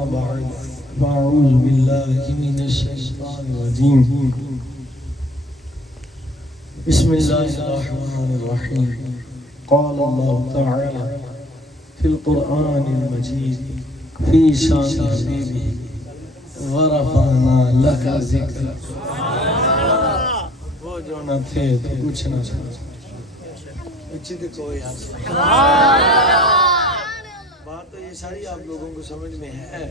أما بعد فأعوذ بالله من الشيطان الرجيم بسم الله الرحمن الرحيم قال الله تعالى في القرآن المجيد في شان حبيبه ورفعنا لك ذکرک وہ جو نہ تھے تو کچھ نہ تھا اچھی تو کوئی بات تو یہ ساری آپ لوگوں کو سمجھ میں ہے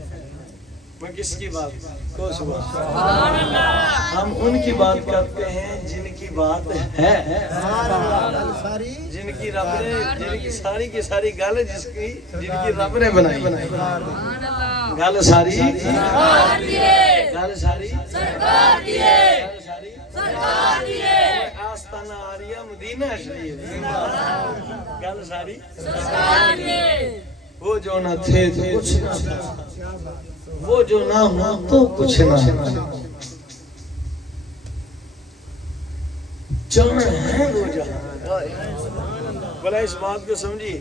میں کس کی بات کو سبحان ہم ان کی بات کرتے ہیں جن کی بات ہے جن کی رب نے جن کی ساری کی ساری گل جن کی رب نے بنائی گل ساری سرکار دیے آستانہ آریہ مدینہ شریف گل ساری وہ جو نہ تھے تو کچھ نہ تھا وہ جو نہ ہوا تو کچھ نہ جان ہے وہ جہاں بھلا اس بات کو سمجھیے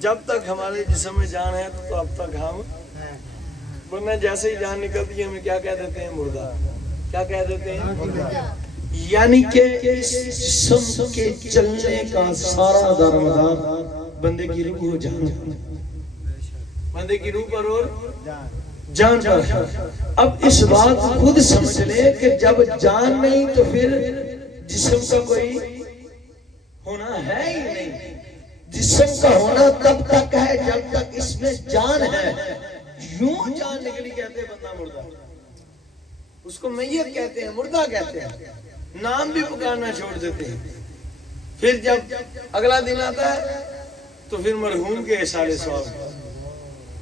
جب تک ہمارے جسم میں جان ہے تو اب تک ہم ورنہ جیسے ہی جان نکلتی ہے ہمیں کیا کہہ دیتے ہیں مردہ کیا کہہ دیتے ہیں یعنی کہ اس جسم کے چلنے کا سارا دارمدار بندے کی روح و جان بندے کی روح پر اور جان پر اب اس بات خود سمجھ لے کہ جب جان نہیں تو پھر جسم کا کوئی ہونا ہے ہی نہیں جسم کا ہونا تب تک ہے جب تک اس میں جان ہے یوں جان نکلی کہتے ہیں بندہ مردہ اس کو میت کہتے ہیں مردہ کہتے ہیں نام بھی پکارنا چھوڑ دیتے ہیں پھر جب اگلا دن آتا ہے تو پھر مرحوم کے احسال ثواب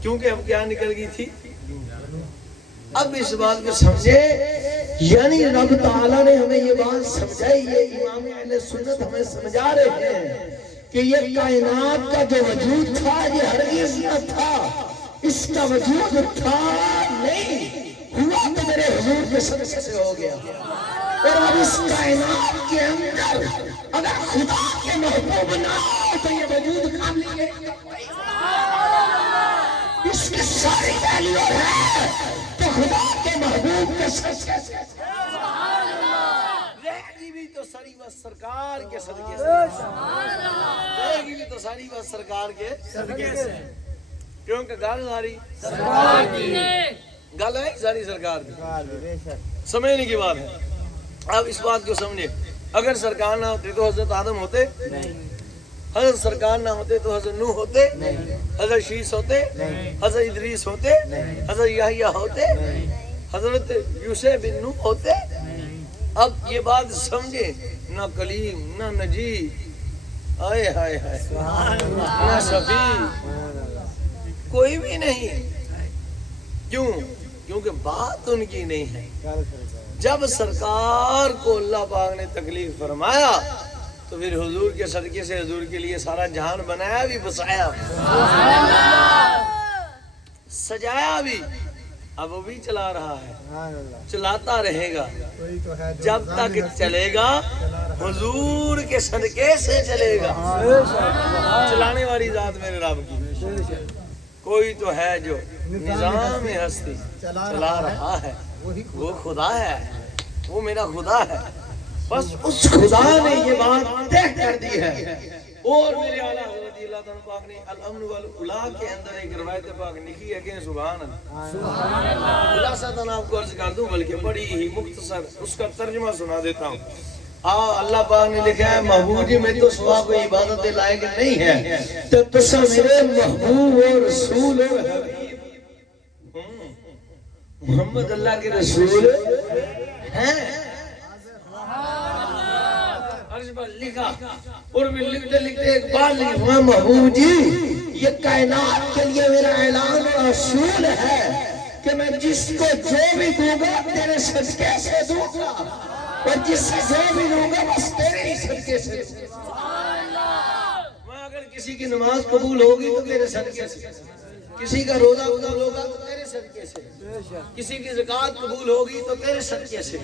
کیونکہ اب کیا نکل گئی تھی اب اس بات کو سمجھے یعنی رب تعالیٰ نے ہمیں یہ بات سمجھائی یہ امام اہل سنت ہمیں سمجھا رہے ہیں کہ یہ کائنات کا جو وجود تھا یہ ہرگز نہ تھا اس کا وجود تھا نہیں ہوا تو میرے حضور کے صدقے سے ہو گیا اور اب اس کائنات کے اندر اگر خدا کے محبوب نہ ہو تو یہ وجود قابل ہے اس کی ساری ویلیو ہے تو خدا کے محبوب کے صدقے سے رہے گی بھی تو ساری بس سرکار کے صدقے سے رہے گی بھی تو ساری بس سرکار کے صدقے سے کیونکہ گل ساری سرکار کی گل ہے ساری سرکار کی سمجھنے کی بات ہے اب اس بات کو سمجھے اگر سرکار نہ ہوتے تو حضرت آدم ہوتے حضرت سرکار نہ ہوتے تو حضرت نوح ہوتے حضرت شیس ہوتے حضرت ادریس ہوتے حضرت یحییٰ ہوتے حضرت یوسف بن نوح ہوتے اب یہ بات سمجھے نہ کلیم نہ نجی آئے ہائے ہائے نہ شفیع کوئی بھی نہیں کیونکہ بات ان کی نہیں ہے جب سرکار کو اللہ پاک نے تکلیف فرمایا تو پھر حضور کے صدقے سے حضور کے لیے سارا جہان بنایا بھی بسایا سجایا بھی اب وہ بھی چلا رہا ہے چلاتا رہے گا جب تک چلے گا حضور کے صدقے سے چلے گا چلانے والی ذات میرے رب کی کوئی تو ہے جو نظام ہستی چلا رہا ہے وہ خدا ہے وہ میرا خدا ہے بس اس خدا نے یہ بات طے کر دی ہے اور میرے اعلیٰ حضرت اللہ تعالیٰ پاک نے الامن والاولا کے اندر ایک روایت پاک لکھی ہے کہ سبحان اللہ خلاصہ تو آپ کو عرض کر دوں بلکہ بڑی ہی مختصر اس کا ترجمہ سنا دیتا ہوں اللہ پاک نے لکھا ہے محبوب جی میں تو سوا کوئی عبادت لائق نہیں ہے تو تسا میرے محبوب اور رسول اور حبیب محمد اللہ کے رسول ہیں عرض پر لکھا اور میں لکھتے ایک بار لکھا محبوب جی یہ کائنات کے لیے میرا اعلان اور رسول ہے کہ میں جس کو جو بھی دوں گا تیرے صدقے سے دوں گا اور جس سے جو بھی دوں گا بس تیرے ہی صدقے سے میں اگر کسی کی نماز قبول ہوگی تو تیرے صدقے سے کسی کا روزہ قبول ہوگا تو تیرے صدقے سے کسی کی زکوٰۃ قبول ہوگی تو تیرے صدقے سے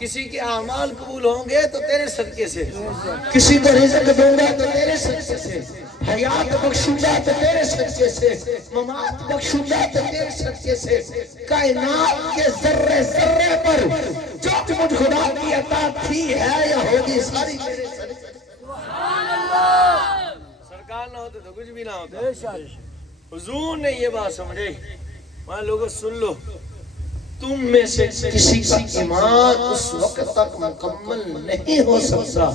کسی کے اعمال قبول ہوں گے تو تیرے صدقے سے کسی کو رزق دوں گا تو تیرے صدقے سے حیات بخشودہ تو تیرے صدقے سے، ممات بخشودہ تو تیرے صدقے سے، کائنات کے ذرے ذرے پر جو مجھ خدا کی عطا تھی ہے یا ہوگی ساری میرے صدقے سے۔ سرکار نہ ہوتے تو کچھ بھی نہ ہوتا۔ حضور نے یہ بات سمجھے، وہاں لوگوں سن لو، تم میں سے کسی کا ایمان اس وقت تک مکمل نہیں ہو سکتا،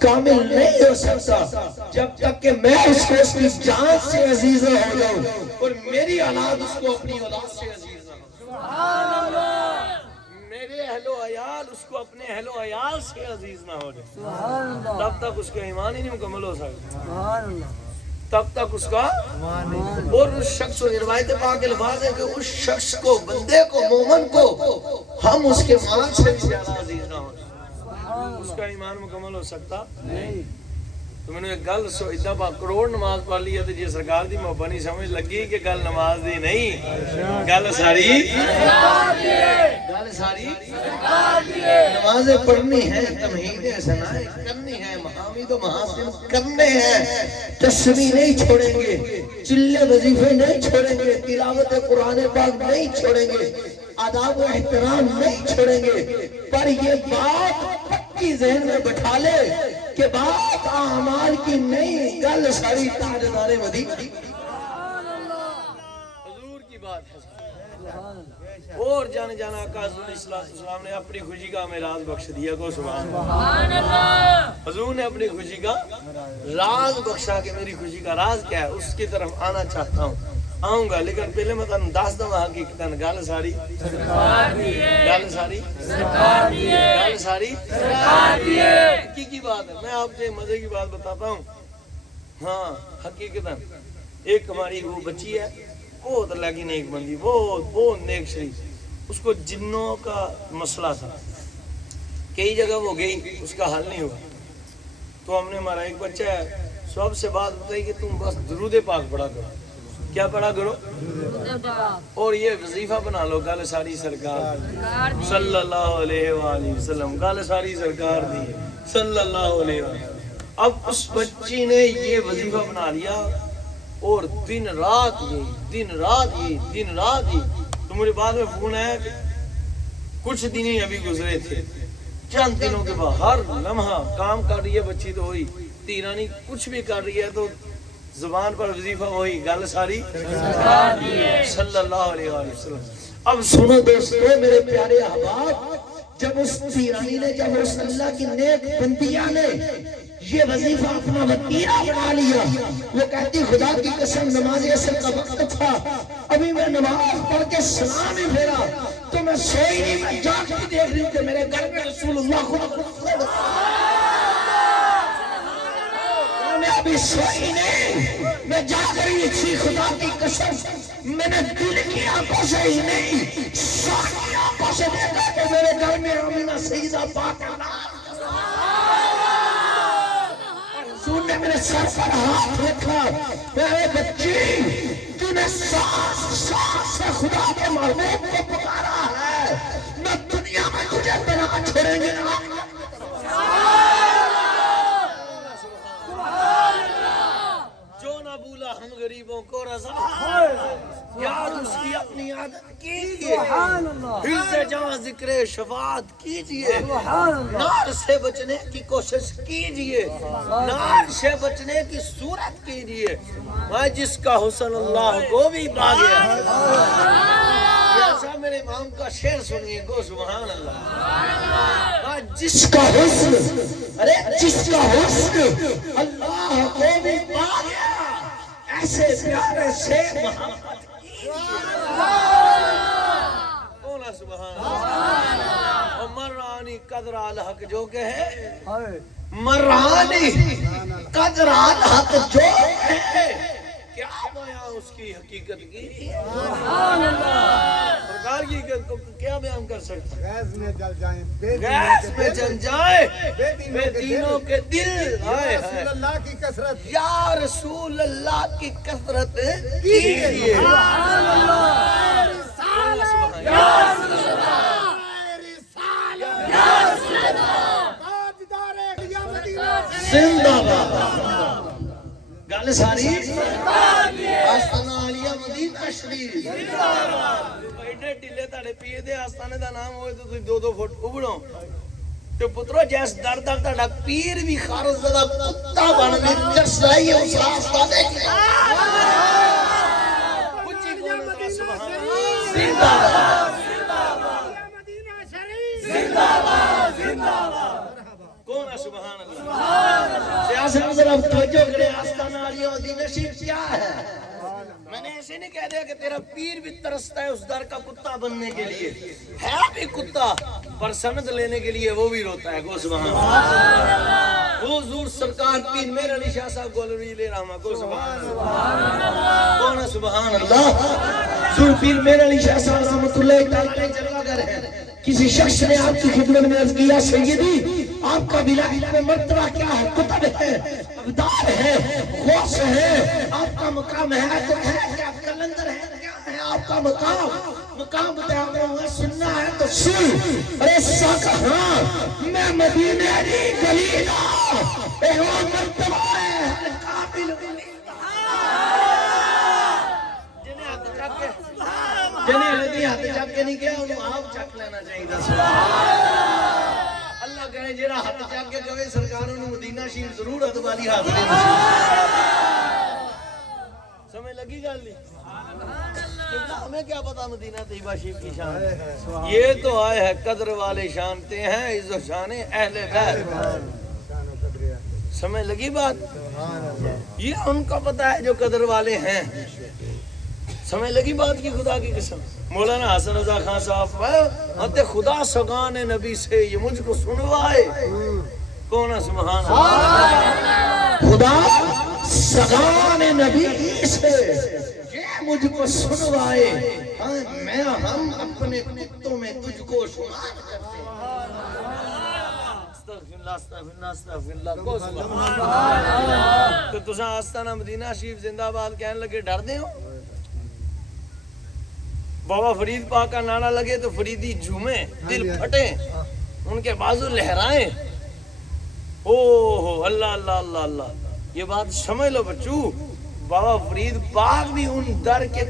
کامل نہیں ہو سکتا، جب تک کہ میں اس کو اس کی جان سے عزیز نہ ہو جاؤں اور میری اولاد اس کو اپنی اولاد سے عزیز نہ ہو، میرے اہل و عیال اس کو اپنے اہل و عیال سے عزیز نہ ہو جائے، تب تک اس کا ایمان ہی نہیں مکمل ہو سکتا، تب تک اس کا۔ اور اس شخص کو روایت پاک الفاظ ہے کہ اس شخص کو، بندے کو، مومن کو ہم اس کے مال سے بھی زیادہ عزیز نہ ہو، اس کا ایمان مکمل ہو سکتا نہیں۔ تو میں نے ایک گل سو ادھا با کروڑ نماز پڑھ لی ہے تو جی سرکار دی محبت نہیں سمجھ لگی کہ گل نماز دی نہیں، گل ساری نمازیں پڑھنی ہے، تمہید ثنائے کرنی ہے، محامد و محاسن کرنے ہیں، تسبیح نہیں چھوڑیں گے، چلے وظیفے نہیں چھوڑیں گے، تلاوت قرآن پاک نہیں چھوڑیں گے، آداب و احترام نہیں چھوڑیں گے، پر یہ بات پکی ذہن میں بٹھا لے کہ بات اعمال کی نہیں، گل ساری تاجدار مدینہ حضور کی بات ہے۔ اور جانے جانا آقا حضور علیہ السلام نے اپنی خوشی کا ہمیں راز بخش دیا کو سبحان اللہ۔ حضور نے اپنی خوشی کا راز بخشا کہ میری خوشی کا راز کیا ہے، اس کی طرف آنا چاہتا ہوں، آؤں گا، لیکن پہلے میں تنہوں دس دوں حقیقتاً گل ساری حقیقی بات ہے۔ میں آپ سے مزے کی بات بتاتا ہوں، ہاں حقیقتاً ایک ہماری وہ بچی ہے، بہت اللہ کی نیک بندی، بہت نیک شریف، اس کو جنوں کا مسئلہ تھا، کئی جگہ وہ گئی، اس کا حل نہیں ہوا، تو ہم نے ہمارا ایک بچہ ہے، سب سے بات بتائی کہ تم بس درود پاک پڑھا کرو، کیا پڑھا کرو، اور یہ وظیفہ بنا لو، گل ساری سرکار صلی اللہ علیہ وآلہ وسلم، گل ساری سرکار دی صلی اللہ علیہ وآلہ۔ اب اس بچی نے یہ وظیفہ بنا لیا اور دن رات یہ تو مجھے بعد میں فون آیا کہ کچھ دن ہی ابھی گزرے تھے، چند دنوں کے بعد ہر لمحہ کام کر رہی ہے بچی، تو وہی تیرانی کچھ بھی کر رہی ہے تو زبان پر وظیفہ وہی گل ساری صلی اللہ علیہ وسلم۔ اب سنو دوستو میرے پیارے احباب، جب اس تیرانی نے، جب اس اللہ کی نیک بندیاں نے یہ وظیفہ اپنا وطیرہ بنا لیا، وہ کہتی خدا کی قسم نماز عصر کا وقت تھا، ابھی میں نماز پڑھ کے سلام ہی پھیرا تو میں سوئی نہیں، میں جاگ کے دیکھ رہی کہ میرے گھر میں رسول اللہ میں ابھی سوئی نہیں، میں جاگ رہی تھی، خدا کی قسم میں نے دل کی آنکھوں سے ہی نہیں ساری آنکھوں سے دیکھا کہ میرے گھر میں آمینہ سیدہ پاک حضور نے میرے سر پر ہاتھ رکھا، میرے بچی تو نے سانس سے خدا کے محبوب کو پکارا ہے، نہ دنیا میں تجھے بنا چھوڑیں گے ہم غریبوں کو رضا یاد اس کی اپنی عادت کیجئے، حفظ جاں ذکر شفاعت کیجئے، نار سے بچنے کی کوشش کیجئے، نار سے بچنے کی صورت کیجئے، میں جس کا حسن اللہ کو بھی پا گیا۔ ایسا میرے امام کا شعر سنیے گو سبحان اللہ، جس کا حسن، ارے جس کا حسن اللہ کو بھی پا گیا، ایسے پیارے سے محبت بولا سبحان اللہ۔ مرانی قدر الحق جو کہ ہے، مرانی قدر الحق جو ہے، کیا بیان اس کی حقیقت کی، سرکار کی حقیقت کو کیا بیان کر سکتے ہیں؟ گیس میں جل جائیں، گیس میں جل جائیں بے دینوں کے دل، رسول اللہ کی کثرت، یا رسول اللہ کی کثرت کیجئے، زندہ باد۔ گل ساری آستانہ عالیہ مدینہ شریف ایڈے ٹلے تاڑے پیے دے آستانے دا نام ہوئے تو تھی 2-2 فٹ ابڑوں تو پترو جیس در در تاڑا پیر بھی خارج زدہ کتا بننے چرسائی ہے اس آستانے کی کچھی کونہ کا سبحان اللہ زندہ باد زندہ باد زندہ باد کون ہے سبحان اللہ سیاست ذرا توجہ کرے آستانہ عالیہ مدینہ شریف کیا ہے میں نے ایسے نہیں کہہ دیا کہ تیرا پیر بھی ترستا ہے اس در کا کتا بننے کے لیے ہے بھی کتا پر سند لینے کے لیے وہ بھی روتا ہے کو سبحان اللہ وہ حضور سرکار پیر میر علی شاہ صاحب گولوی لے رحمہ کو سبحان اللہ کون ہے سبحان اللہ حضور پیر میر علی شاہ صاحب رحمت اللہ تعالیٰ نے جلوہ گر ہے کسی شخص نے آپ کی خدمت میں عرض کیا سیدی آپ کا ولایت میں مرتبہ کیا ہے کتب ہے ابدال ہے غوث ہے آپ کا مقام ہے تو ہے کیا کلندر ہے کیا ہے آپ کا مقام بتایا ہوا سننا ہے تو سن ارے ساکہ ہاں میں مدینہ علی گلینا اے وہ مرتبہ ہے ہر قابل جنہیں لدی ہاتھ چک کے نہیں کیا انہوں آپ چک لینا چاہیے دا اللہ کہنے جیرا ہاتھ چک کے کہے سرکاروں نے مدینہ شریف ضرور ہاتھ والی ہاتھ لے سمجھ لگی گا لی ہمیں کیا پتا مدینہ طیبہ شریف کی شان ہے یہ تو آئے ہیں قدر والے شانتے ہیں عز و شان اہل بیت سمجھ لگی بات یہ ان کا پتا ہے جو قدر والے ہیں سمجھ لگی بات کی خدا کی قسم مولانا حسن رضا خان صاحب انتے خدا سگان نبی سے یہ مجھ کو سنوائے کون ہے سبحان اللہ خدا سگان نبی سے یہ مجھ کو سنوائے میں ہم اپنے کتوں میں تجھ کو شمار کرتے استغفر اللہ کو سبحان اللہ تو تساں آستانہ مدینہ شریف زندہ آباد کہنے لگے ڈر دے ہو بابا فرید پاک کا نعرہ لگے تو فریدی جھومیں دل پھٹیں ان کے بازو لہرائیں اوہ اللہ اللہ اللہ اللہ یہ بات سمجھ لو بچو بابا فرید پاک بھی ان در کے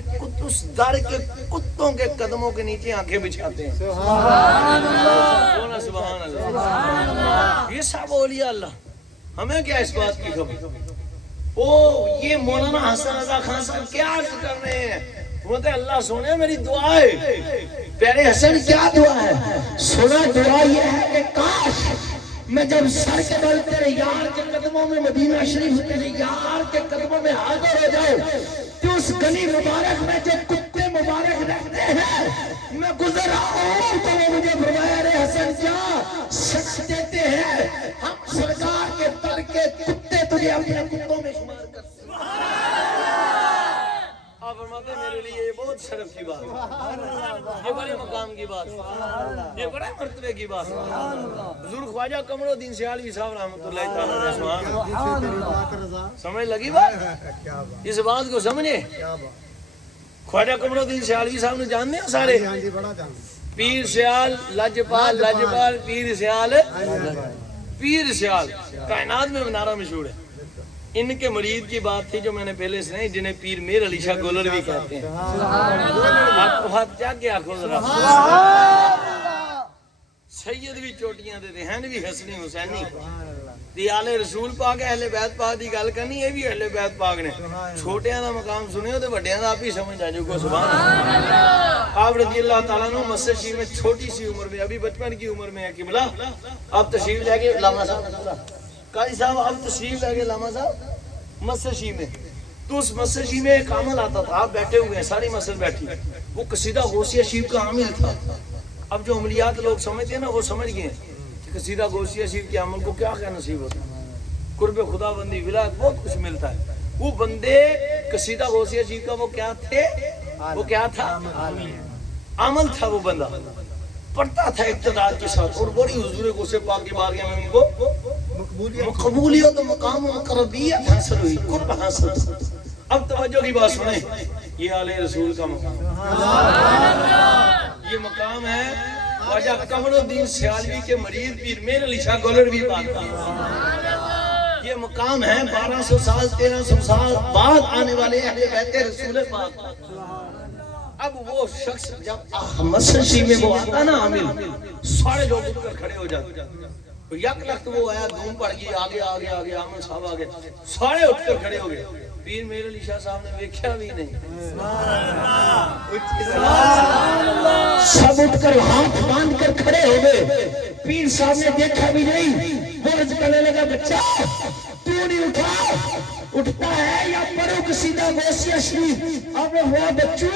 اس در کے کتوں کے قدموں کے نیچے آنکھیں بچھاتے ہیں سبحان اللہ سبحان اللہ یہ سب اولیاء اللہ ہمیں کیا اس بات کی خبر یہ مولانا حسن رضا خان صاحب کیا عرض کر رہے ہیں وہ تے اللہ سونے میری دعا ہے پیارے حسن کیا دعا ہے سنا دعا یہ ہے کہ کاش میں جب سر کے بل تیرے یار کے قدموں میں مدینہ شریف تیرے یار کے قدموں میں حاضر ہو جاؤں تو اس گلی مبارک میں جو کتے مبارک رہتے ہیں میں گزر رہا ہوں تو وہ مجھے فرمایا رے حسن کیا سچ دیتے ہیں ہم سرکار کے در کے کتے تجھے اپنے کتوں میں شمار کرتے آپ فرماتے ہیں میرے لیے یہ بہت شرف کی بات ہے یہ بڑے مقام کی بات ہے یہ بڑے مرتبے کی بات ہے حضور خواجہ قمر الدین سیالوی صاحب رحمۃ اللہ تعالیٰ سمجھ لگی بات اس بات کو سمجھے خواجہ قمر الدین سیالوی صاحب نے جانتے ہیں سارے پیر سیال لجپال لجپال پیر سیال کائنات میں منارہ مشہور ہے ان کے مرید کی بات تھی جو میں نے پہلے سنائی جنہیں پیر میر علی شاہ گولروی کہتے ہیں آپ کیا کیا کھوز رہا سید بھی چوٹیاں دیتے ہیں بھی حسنی حسینی دی آل رسول پاک اہل بیت پاک دی گل کرنی ہے بھی اہل بیت پاک نے چھوٹیاں دا مقام سنے ہو تو بڑیاں دا آپ ہی سمجھ آجو کو سبحان اللہ آپ رضی اللہ تعالیٰ نے مسجد شریف میں چھوٹی سی عمر میں ابھی بچپن کی عمر میں ہے قبلہ آپ تشریف لے کے علامہ صاحب قاضی صاحب آپ تشریف لے گئے علامہ صاحب مسجد شریف میں تو اس مسجد شریف میں ایک عامل آتا تھا آپ بیٹھے ہوئے ہیں ساری مسجد بیٹھی وہ قصیدہ غوثیہ شریف کا عامل تھا اب جو عملیات لوگ سمجھتے ہیں نا وہ سمجھ گئے کہ قصیدہ غوثیہ شریف کے عمل کو کیا کیا نصیب ہوتا ہے قرب خدا بندی ولایت بہت کچھ ملتا ہے وہ بندے قصیدہ غوثیہ شریف کا وہ کیا تھے وہ کیا تھا عمل تھا وہ بندہ پڑھتا تھا اقتدار کے ساتھ اور بڑی حضور غوث پاک کی بارگاہ میں ان کو قبولیت و مقام و قربیت حاصل ہوئی قرب حاصل. اب توجہ کی بات سنیں یہ آل رسول کا مقام یہ مقام ہے خواجہ قمر الدین سیالوی کے مرید پیر میر علی شاہ گولروی پاک کا. یہ مقام ہے 1200 سال 1300 سال بعد آنے والے اہل بیت رسول پاک. اب وہ شخص جب مسجد شریف میں وہ آتا نا عامل، سارے لوگ اٹھ کر کھڑے ہو جاتے. یک لخت وہ آیا، دھوم پڑ گئی، آگے عامل صاحب آگے، سارے اٹھ کر کھڑے ہو گئے. پیر میرے علی شاہ صاحب نے دیکھا بھی نہیں. سب اٹھ کر ہاتھ باندھ کر کھڑے ہو گئے. پیر صاحب نے دیکھا بھی نہیں. وہ عرض کرنے لگا بچہ تو نہیں اٹھتا ہے یا پڑھو قصیدہ غوثیہ شریف. اب ہوا بچو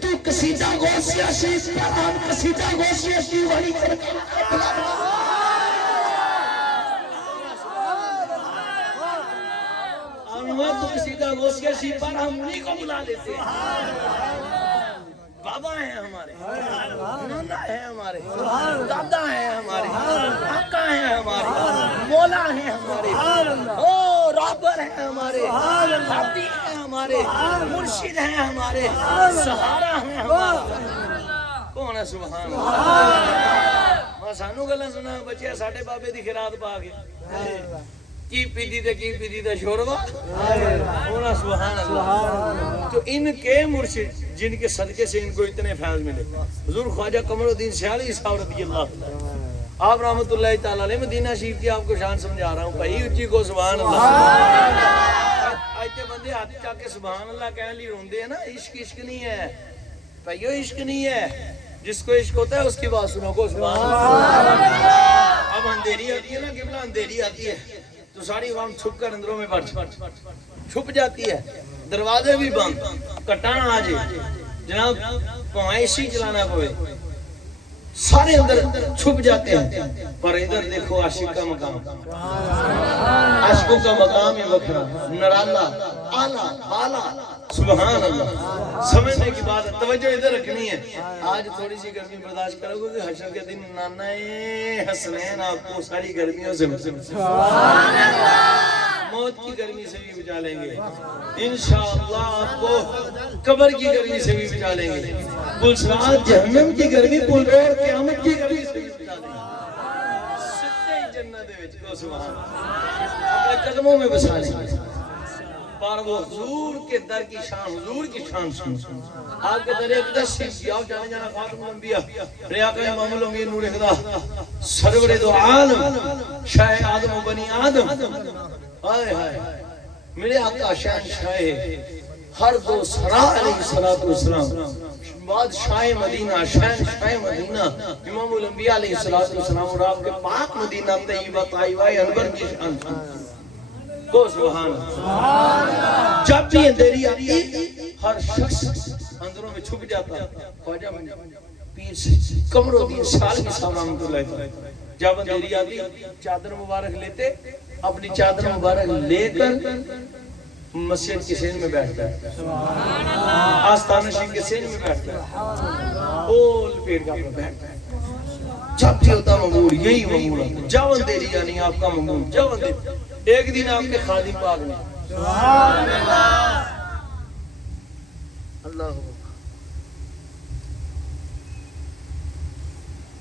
تو قصیدہ غوثیہ شریف پر ہم قصیدہ غوثیہ شریف والی تو قصیدہ غوثیہ شریف پر ہم انہیں کو بلا لیتے ہیں. بابا ہیں ہمارے، نانا ہے ہمارے، دادا ہے ہمارے، آقا ہے ہمارے، مولا ہے ہمارے، رابر ہے ہمارے، ہادی ہے ہمارے، مرشد ہے ہمارے، سہارا ہے ہمارے. کون ہے سبحان اللہ. سانو گلا سنا بچے ساڈے بابے دی خیرات پا کے کی پیدی تے شوروا ہونا. سبحان اللہ. تو ان کے مرشد جن کے صدقے سے ان کو اتنے فیض ملے، حضور خواجہ قمر الدین سیالی صاحب رضی اللہ عنہ، آپ رحمت اللہ تعالی علیہ. مدینہ شریف کی آپ کو شان سمجھا رہا ہوں بھائی، اچھی کو سبحان اللہ. آئیتے بندے ہاتھ چاہ کے سبحان اللہ کہنے لی روندے ہیں نا. عشق نہیں ہے بھائیو، عشق نہیں ہے. جس کو عشق ہوتا ہے اس کی بات سنو کو سبحان اللہ. اب اندھیری آتی ہے نا، قبلہ اندھیری آتی ہے تو ساری عوام چھپ کر اندروں میں چھپ جاتی ہے. دروازے بھی بند، کٹانا آ جائے جناب، پوائشی چلانا پوے، سارے اندر چھپ جاتے ہیں. پر ادھر دیکھو عاشق کا مقام، عاشقوں کا مقام ہے وکھرا، نرالا، آلہ، بالا. سبحان اللہ. سمجھنے کی بات ہے، توجہ ادھر رکھنی ہے. آج تھوڑی سی گرمی برداشت کرو گے کہ حشر کے دن نانا حسنین آپ کو ساری گرمیوں سے سبحان اللہ موت کی گرمی سے بھی بچا لیں گے انشاءاللہ. آپ کو قبر کی گرمی سے بھی بچا لیں گے، پلسرات جہنم کی گرمی، پل اور قیامت کی گرمی سے بھی بچا لیں گے. سچے جنت دے وچ کو سبحان اللہ اپنے قدموں میں بسا لیں گے. پر وہ حضور کے در کی شان، حضور کی شان سن. آپ کے در ایک دس سے آپ جانے جانا خاتم الانبیاء ریاقہ امام الانبیاء نور خدا سرور دو عالم شاہ آدم و بنی آدم. آئے ہائے میرے آقا شہنشاہ ہر دو سرا علیہ السلام، بادشاہ مدینہ، شہنشاہ مدینہ، امام الانبیاء علیہ السلام، اور آپ کے پاک مدینہ طیبہ طیبہ انور کی شان کو سبحان اللہ. جب بھی اندھیری آتی ہر شخص اندروں میں چھپ جاتا. خواجہ پیر قمر الدین سیالوی صاحب رحمۃ اللہ علیہ جب اندھیری آتی چادر مبارک لیتے، اپنی چادر مبارک لے کر مسجد کی سین میں بیٹھتا ہے، آستانہ شریف کے سین میں بیٹھتا ہے، اول پیڑ کا بیٹھتا ہے. جب بھی ہوتا ممور، یہی ممور ہے. جب اندھیری یعنی آپ کا ممور، جب اندھیری. ایک دن آپ کے خادم پاک نے سبحان اللہ اللہ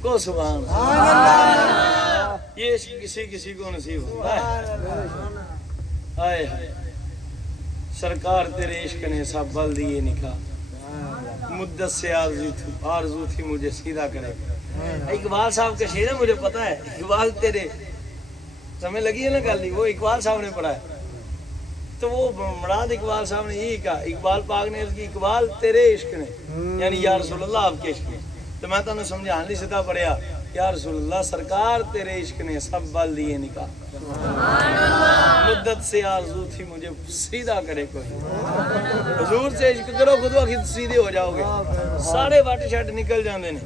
کو سبحان اللہ. یہ کسی کو نصیب ہوتا ہے. آئے سرکار تیرے عشق نے سب بل دیے نکاح، مدت سے آرزو تھی مجھے سیدھا کرے. اقبال صاحب کا شعر ہے، مجھے پتا ہے. اقبال تیرے سمجھ لگی ہے نا گل، وہ اقبال صاحب نے پڑھا ہے. تو وہ مراد اقبال صاحب نے یہی کہا، اقبال پاک نے عرض کی اقبال تیرے عشق نے، یعنی یا رسول اللہ آپ کے عشق نے. تو میں تمہیں سمجھانے لی سیدھا پڑھیا، یا رسول اللہ سرکار تیرے عشق نے سب بل دیے نکاح، مدت سے آرزو تھی مجھے سیدھا کرے کوئی. حضور سے عشق کرو خود وقت سیدھے ہو جاؤ گے. سارے وٹ شٹ نکل جاندے نے،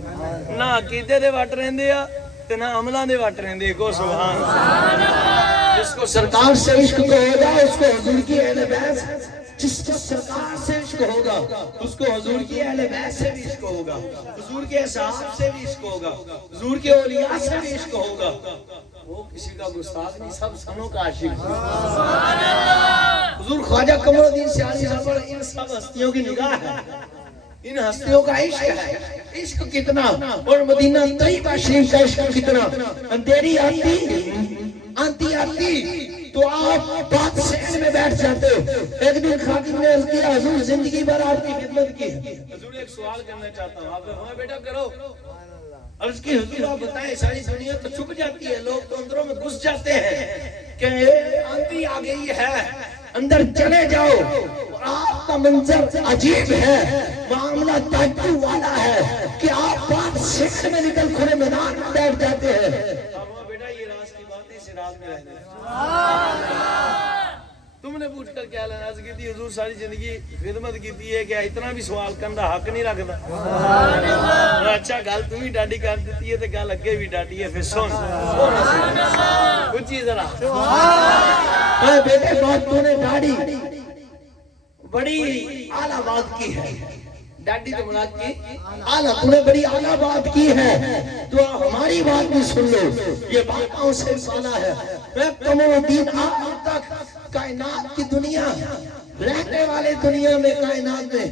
نہ عقیدے دے وٹ رہندے آ تے نہ عملاں دے وٹ رہندے. کو سبحان اللہ. جس کو سرکار سے عشق ہوگا اس کو حضور کی اہل بیت، جس کو سرکار سے عشق ہوگا اس کو حضور کی اہل بیت سے بھی عشق ہوگا، حضور کے اصحاب سے بھی عشق ہوگا، حضور کے اولیاء سے بھی عشق ہوگا. وہ کسی کا گستاخ نہیں، سب سنوں کا عاشق. سبحان اللہ. حضور خواجہ قمر الدین سیالی صاحب پر ان سب ہستیوں کی نگاہ ہے، ان ہستیوں کا عشق ہے. عشق کتنا، اور مدینہ طیبہ شریف کا عشق کتنا. اندھیری آتی تو آپ بات سین میں بیٹھ جاتے. ایک دن خادم نے عرض کیا حضور زندگی بھر آپ کی خدمت کی. حضور ایک سوال کرنا چاہتا ہوں آپ نے بیٹا کرو. عرض کی حضور آپ بتائیں ساری دنیا تو چھپ جاتی ہے, لوگ تو اندروں میں گھس جاتے ہیں کہ آندھی آ گئی ہے اندر چلے جاؤ. آپ کا منظر عجیب ہے, معاملہ تعجب والا ہے کہ آپ بات سکھ میں نکل کھلے میدان میں بیٹھ جاتے ہیں. بیٹا یہ راز کی بات ہے, اس راز میں رہنا. تم نے پوچھ کر کیا لینا, عرض کی تھی حضور ساری زندگی خدمت کی تھی ہے, کیا اتنا بھی سوال کرنے کا حق نہیں رکھتا. اچھا گل تم ہی ڈاڈی کر دیتی ہے تو گل اگے بھی ڈاڈی ہے. پھر سن کچھ ذرا بیٹے بات تو نے ڈاڈی بڑی اعلیٰ بات کی ہے. ڈاڈی تو مراد کی اعلیٰ, تو نے بڑی اعلیٰ بات کی ہے, تو ہماری بات بھی سن لو. یہ باتوں سے سالا ہے. میں قمر الدین آپ تک کائنات کی دنیا رہنے والے دنیا میں کائنات میں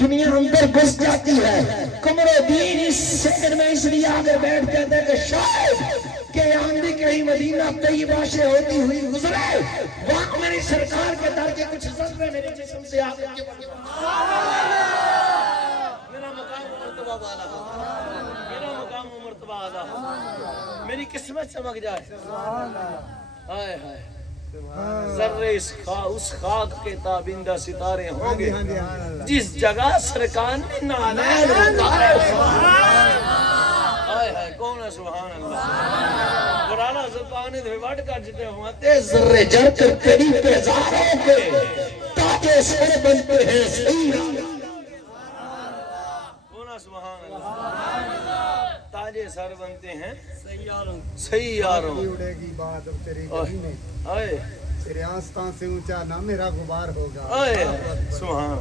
دنیا اندر گھس جاتی ہے. قمر الدین اس سیکنڈ میں اس لیے آگے بیٹھ جاتے ہیں کہ شاید کہ آندھی کہیں مدینہ طیبہ سے ہوتی ہوئی گزرے, وہاں میری سرکار کے در کے کچھ ذرے میرے جسم سے آگے کے میرا مقام و مرتبہ والا ہو, میرا مقام و مرتبہ والا ہو, میری قسمت چمک جائے. ہائے ہائے ذرے اس خاک کے تابندہ ستارے ہوں گے جس جگہ سرکار نے نالین اتارے. ہائے ہائے کون ہے سبحان اللہ. قرآن حضرت پاک نے ریوارڈ کر جتے ہیں ذرے جڑ کر کڑی پہ زاروں کے تاکہ سر بنتے ہیں سیدہ. سبحان اللہ. تاجے سر بنتے ہیں سیاروں. اڑے گی بات اب تیری گلی میں, تیرے آستان سے اونچا نہ میرا غبار ہوگا. سبحان.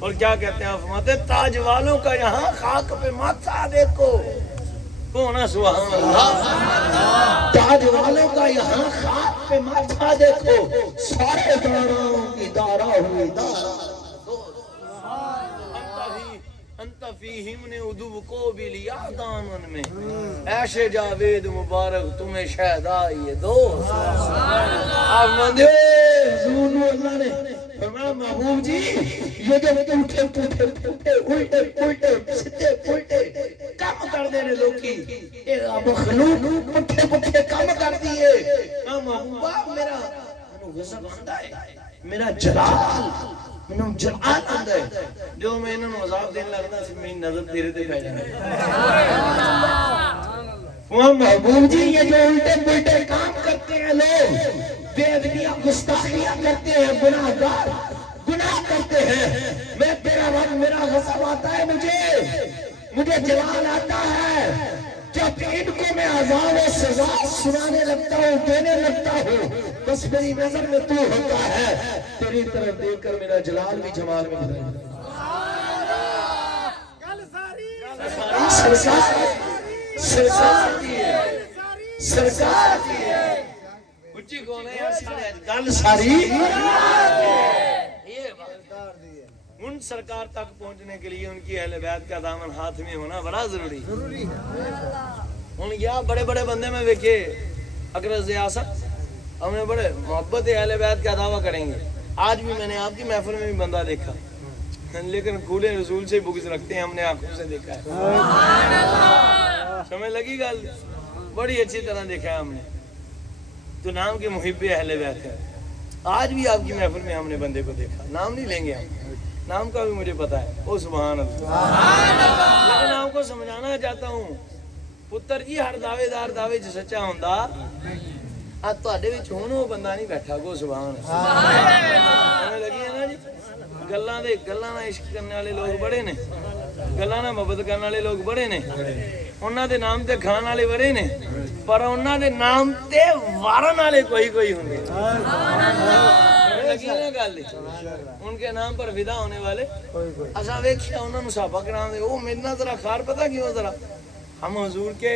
اور کیا کہتے ہیں آپ فرماتے ہیں تاج والوں کا یہاں خاک پہ ماتھا دیکھو. کون ہے سبحان اللہ. تاج والوں کا یہاں خاک پہ ماتھا دیکھو, سارے داراؤں کی دارا ہوئی دارا. انت فیہم نے ادو کو بھی لیا دامن میں, ایشے جاوید مبارک تمہیں شہدائی دوست. آپ مندے حضور اللہ نے فرمایا محبوب جی یہ جو اٹھے پوٹھے پوٹھے الٹے پلٹے سدھے پلٹے کام کر دینے لوگی, مخلوق پٹھے پٹھے کام کر دیئے. محبوبہ میرا غضب آندہ ہے, میرا جلال میں جلال آندہ ہے. جو میں انہوں نے عذاب دین لگنا سے میری نظر تیرے تے پہ جائے. وہ محبوب جی یہ جو الٹے پلٹے کام کرتے ہیں لوگ, بے ادبیاں گستاخیاں کرتے ہیں, گناہگار گناہ کرتے ہیں, میں تیرا رب میرا غضب آتا ہے, مجھے جلال آتا ہے جب ان کو میں عذاب و سزا سنانے لگتا ہوں, دینے لگتا ہوں, بس میری نظر میں تو ہوتا ہے. تیری طرف دیکھ کر میرا جلال بھی جمال میں بدل جاتا ہے. سرکار کی ہے اچھی کون ہے گل ساری. ان سرکار تک پہنچنے کے لیے ان کی اہل بیت کا دامن ہاتھ میں ہونا بڑا ضروری ہے. ان یا بڑے بڑے بندے میں دیکھے اگر ریاست ہم نے بڑے محبت اہل بیت کا دعویٰ کریں گے. آج بھی میں نے آپ کی محفل میں بھی بندہ دیکھا لیکن کھولے رسول سے بغض رکھتے ہیں, ہم نے آنکھوں سے دیکھا ہے. سمجھ لگی گل, بڑی اچھی طرح دیکھا ہے ہم نے. تو نام کے محب اہل بیت ہے. آج بھی آپ کی محفل میں ہم نے بندے کو دیکھا, نام نہیں لیں گے ہم, نام کا بھی مجھے پتا ہے, او سبحان اللہ. لیکن آپ کو سمجھانا چاہتا ہوں پتر جی ہر دعوے دار دعوے چ سچا ہوندا آج تواڈے وچ ہن او بندہ نہیں بیٹھا کو سبحان اللہ. لگی ہے نا جی گلاں نال عشق کرنے والے لوگ بڑے نے, گلاں نال محبت کرنے والے لوگ بڑے نے, انہاں دے نام تے کھان والے بڑے نے, پر انہاں دے نام تے وارن والے کوئی ہوندے. لگی نا گل, ان کے نام پر فدا ہونے والے اساں ویکھیا انہاں نوں صحابہ کرام دے, او میرے نال ذرا خار پتہ کیوں ذرا ہم حضور کے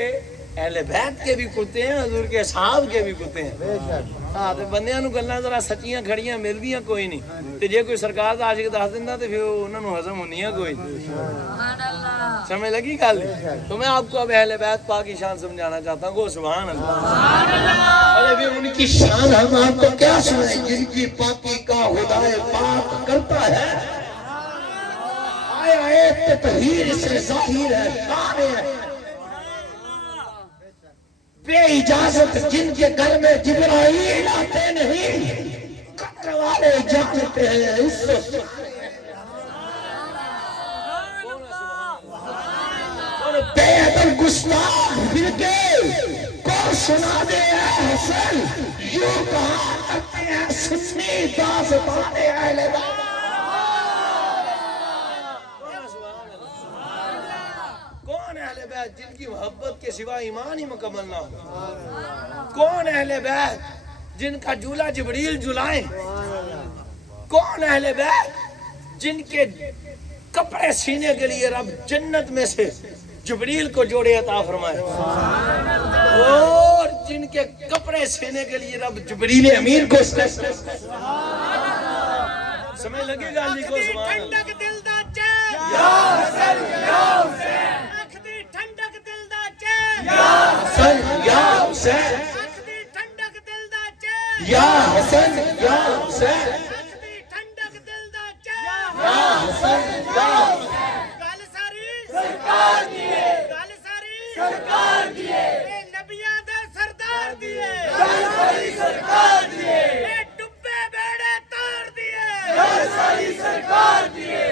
اہل بیت کے بھی کتے ہیں, حضور کے اصحاب کے بھی کتے ہیں. بے شک ہاں تے بندیاں نو گلاں ذرا سچیاں کھڑیاں ملدیاں کوئی نہیں, تے جے کوئی سرکار دا عاشق دس دیندا تے پھر انہاں نو ہضم ہونیاں کوئی نہیں. سمجھ لگی گل؟ تو میں آپ کو اب اہل بیت پاک کی شان سمجھانا چاہتا ہوں. سبحان اللہ. ارے بھی ان کی شان ہم آپ کو کیا سنائیں جن کی پاکی کا خدا پاک کرتا ہے. آئے آئے تطہیر سے ظاہر ہے, شان ہے. بے اجازت جن کے گھر میں جبرائیل آتے نہیں, قبر والے جانتے ہیں اس سے. اور بے ادب گستاخ فرقے کو سنا دے اے حسن, یوں کہا کرتے ہیں سنی داستان اہل بیت. کون اہل بیت جن کی محبت کے سوا ایمان ہی مکمل نہ ہو؟ کون اہل بیت جن کا جھولا جبریل جھلائیں؟ کون اہل بیت جن کے کپڑے سینے کے لیے رب جنت میں سے جبریل کو جوڑے عطا فرمائے, اور جن کے کپڑے سینے کے لیے رب جبریل امین کو سمجھ لگے گا جی کو سبحان اللہ. دل دا چین یا حسن یا حسین, اکھ دی ٹھنڈک دل دا چین یا حسن یا حسین, اکھ دی ٹھنڈک دل دا چین یا حسن یا حسین, اکھ دی ٹھنڈک دل دا چین یا حسن یا حسین. گل ساری سرکار دیے, گل ساری سرکار دیے, اے نبیاں دے سردار دیے, گل ساری سرکار دیے, اے ڈبے بیڑے تار دیے, گل ساری سرکار دیے.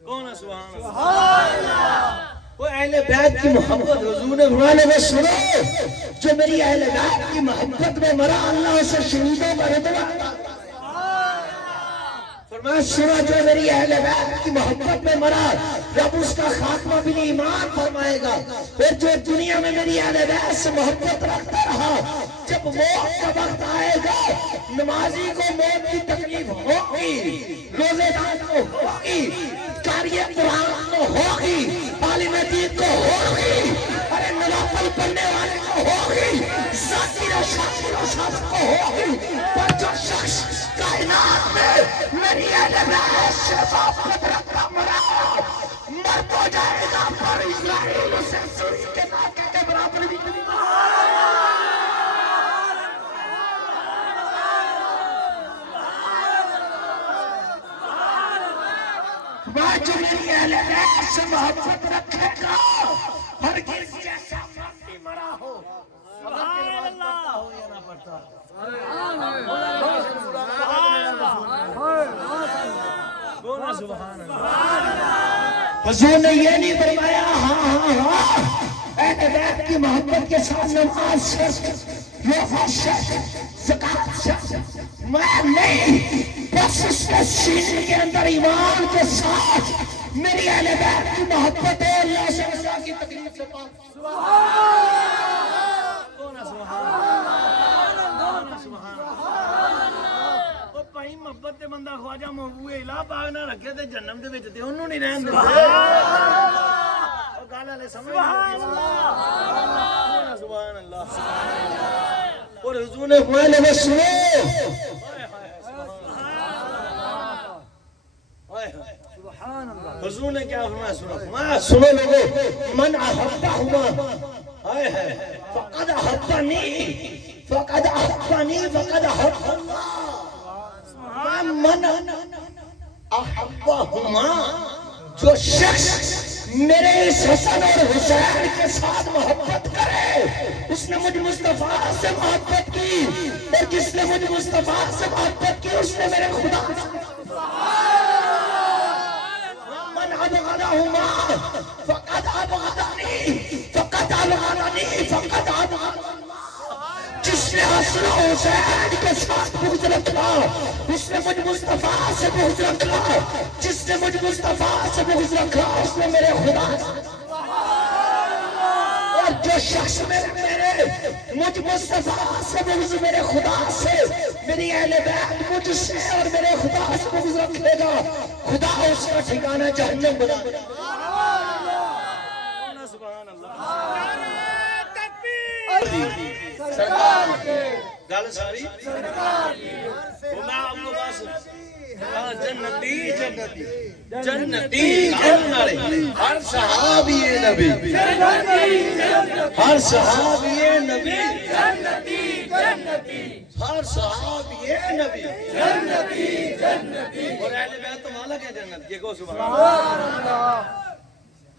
کون ہے سبحان اللہ؟ وہ اہل بیت کی محبت حضور نے فرمایا میں سنو, جو میری اہل بیت کی محبت میں مرا اللہ اسے شہیدوں کا رتبہ عطا. فرمایا سنا جو میری اہل بیت کی محبت میں مرا رب اس کا خاتمہ بھی ایمان فرمائے گا. اور جو دنیا میں میری اہل بیت سے محبت رکھتا رہا, جب موت کا وقت آئے گا نمازی کو موت کی تکلیف ہوگی, روزے دار کو ہوگی, قاری قرآن کو ہوگی, عالم دین کو ہوگی, ارے نوافل پڑھنے والے کو ہوگی, ذاکر و شاکر و شاکر کو ہوگی. پر جو شخص کائنات میں میری اہل بیت سے محبت رکھتا مرا مرد ہو جائے گا, پر اسرائیل اسے سوئی کے ناکے کے برابر بھی نہیں. جو میری اہل بیت سے محبت رکھے گا ہرگز جیسا مرد مرا ہو, پڑھتا ہو یا نہ پڑھتا, کون ہے سبحان اللہ؟ حضور نے یہ نہیں فرمایا ہاں ہاں ہاں اہل بیت کی محبت کے ساتھ نماز شرط, روزہ شرط, زکات شرط, میں نہیں, بس اس کے سینے کے اندر ایمان کے ساتھ میری اہل بیت کی محبت ہے, اللہ سے اللہ کی تکلیف سے پاک. کون ہے سبحان اللہ؟ کون ہے سبحان اللہ؟ او بھائی محبت تے بندہ خواجہ محبوب الہ پاک نہ رکھے تے جنم دے وچ تے اونوں نہیں رہن دندے. او گل والے سمجھ سبحان اللہ, سبحان اللہ. اور حضور نے فرمایا وہ سنو, حضور نے کیا فرمایا سنو, فرمایا سنو لوگو, من احبہما فقد احبنی, فقد احبنی, فقد احب اللہ. من احبہما, جو شخص میرے اس حسن اور حسین کے ساتھ محبت کرے اس نے مجھ مصطفیٰ سے محبت کی, اور جس نے مجھ مصطفیٰ سے محبت کی اس نے میرے خدا سے. من ابغضہما فقد ابغضنی, فقد ابغضنی, فقد ابغضنی. جس نے حسن و حسین کے ساتھ بغض رکھا اس نے مجھ مصطفیٰ سے بغض رکھا, جس نے مجھ مصطفیٰ سے بغض رکھا اس نے میرے خدا سے. اور جو شخص میرے مجھ مصطفیٰ سے بغض میرے خدا سے, میری اہل بیت مجھ سے اور میرے خدا سے بغض رکھے گا, خدا اس کا ٹھکانہ جہنم بنا دے. سبحان اللہ. دی سرکار گل ساری وہ میں آپ کو بس جنتی جنتی جنتی کہنے والے ہر صحابی نبی ہر صحابی نبی ہر صحابی نبی اور اہل بیت مالک ہے جنت یہ کو سبحان اللہ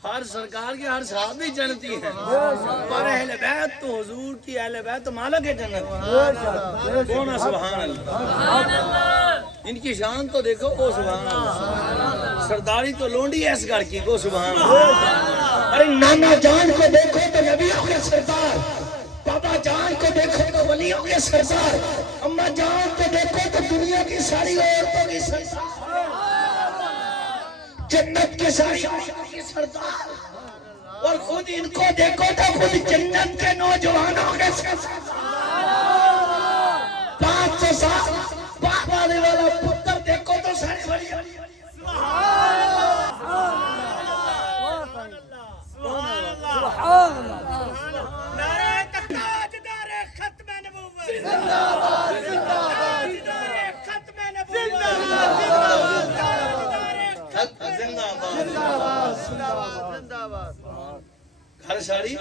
ہر سرکار کے ہر صحابی جنتی ہیں اور اہل بیت تو حضور کی اہل بیت مالک ہے جنت کون ہے سبحان اللہ ان کی شان تو دیکھو او سبحان اللہ سرداری تو لونڈی ایس گھر کی کو سبحان اللہ ارے نانا جان کو دیکھو تو نبیوں کے سردار بابا جان کو دیکھو تو ولیوں کے سردار اماں جان کو دیکھو تو دنیا کی ساری عورتوں کی سردار جنت کے ساری عورتوں کی سردار اور خود ان کو دیکھو تو خود جنت کے نوجوانوں کے سردار 500 سال باپ آنے والا پتر دیکھو تو سارے بڑی نعرہ تاجدار ختم نبوت زندہ باد زندہ باد تاجدار ختم نبوت زندہ باد زندہ باد ہر ساری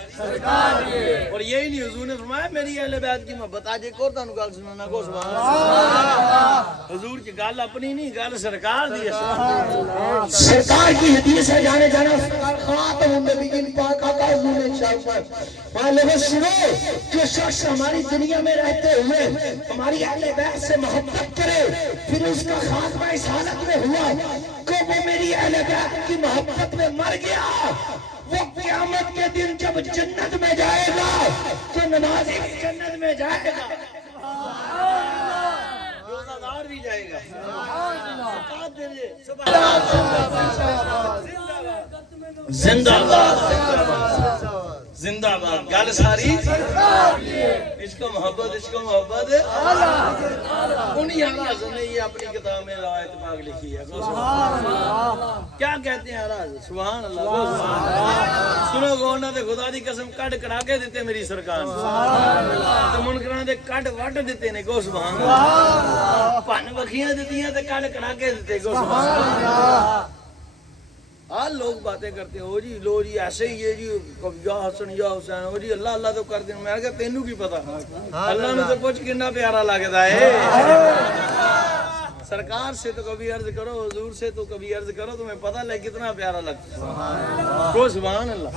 اور یہی نہیں حضور نے فرمایا میری اہل بیت کی محبت آج ایک اور تانوں گل سنانا کو سبحان اللہ حضور کی گل اپنی نہیں گل سرکار دی ہے سرکار کی حدیث ہے جانے جانا سرکار خاتم النبیین پاک آقا حضور نے ارشاد فرمایا لوگوں سنو جو شخص ہماری دنیا میں رہتے ہوئے ہماری اہل بیت سے محبت کرے پھر اس کا خاتمہ اس حالت میں ہوا کہ وہ میری اہل بیت کی محبت میں مر گیا وہ قیامت کے دن جب جنت میں جائے گا تو نمازی بھی جنت میں جائے گا روزہ بھی جائے گا زندہ باد زندہ باد گل ساری اس کو محبت انہی حضرت نے یہ اپنی کتاب میں روایت پاک لکھی ہے کیا کہتے ہیں حضرت سبحان اللہ سنو گونا دے خدا دی قسم کٹ کڑا کے دیتے میری سرکار تو منکراں دے کٹ وٹ دیتے نے گو سبحان اللہ پن وکھیاں دتیاں تے کٹ کڑا کے دیتے گو سبحان اللہ لوگ باتیں کرتے ہیں جی لو جی ایسے ہی ہے جی یا حسن یا حسین ہو جی اللہ اللہ تو کرتے ہیں میں کہا تینوں کی پتا اللہ نے تو کچھ کتنا پیارا لگتا ہے سرکار سے تو کبھی عرض کرو حضور سے تو کبھی عرض کرو تمہیں پتہ لگے کتنا پیارا لگتا ہے کو سبحان اللہ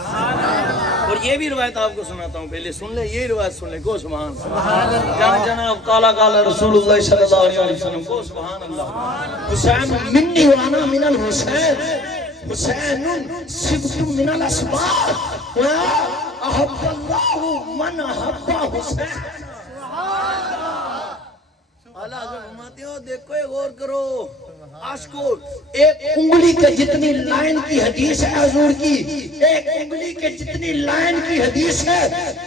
اور یہ بھی روایت آپ کو سناتا ہوں پہلے سن لے یہ روایت سن لے کو سبحان اللہ جناب قال رسول اللہ صلی اللہ علیہ وسلم کو سبحان اللہ حسین منی وانا من الحسین حسین صبت من الاسباب احب اللہ من احب حسین اللہ حضرت فرماتے ہو دیکھو غور کرو عاشقو ایک انگلی کے جتنی لائن کی حدیث ہے حضور کی ایک انگلی کے جتنی لائن کی حدیث ہے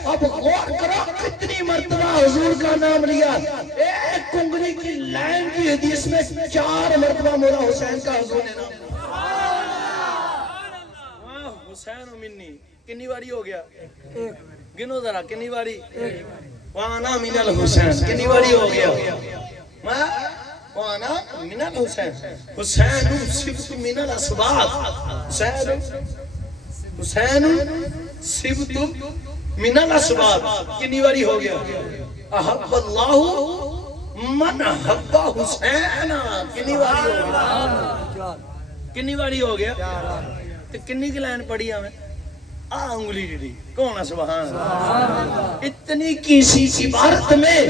اب غور کرو کتنی مرتبہ حضور کا نام لیا ایک انگلی کی لائن کی حدیث میں 4 مرتبہ مولا حسین کا حضور نے نام حسین و منی کنی باری ہو گیا گنو ذرا کنی باری وانا من الحسین کنی باری ہو گیا وانا من الحسین حسین صبت من الاسباب حسین صبت من الاسباب کنی باری ہو گیا احب اللہ من احب حسین کنی باری ہو گیا کنی باری ہو گیا تو کنی کی لائن پڑھی ہمیں انگلی جڑی کون ہے سبحان اللہ اتنی کسی عبارت میں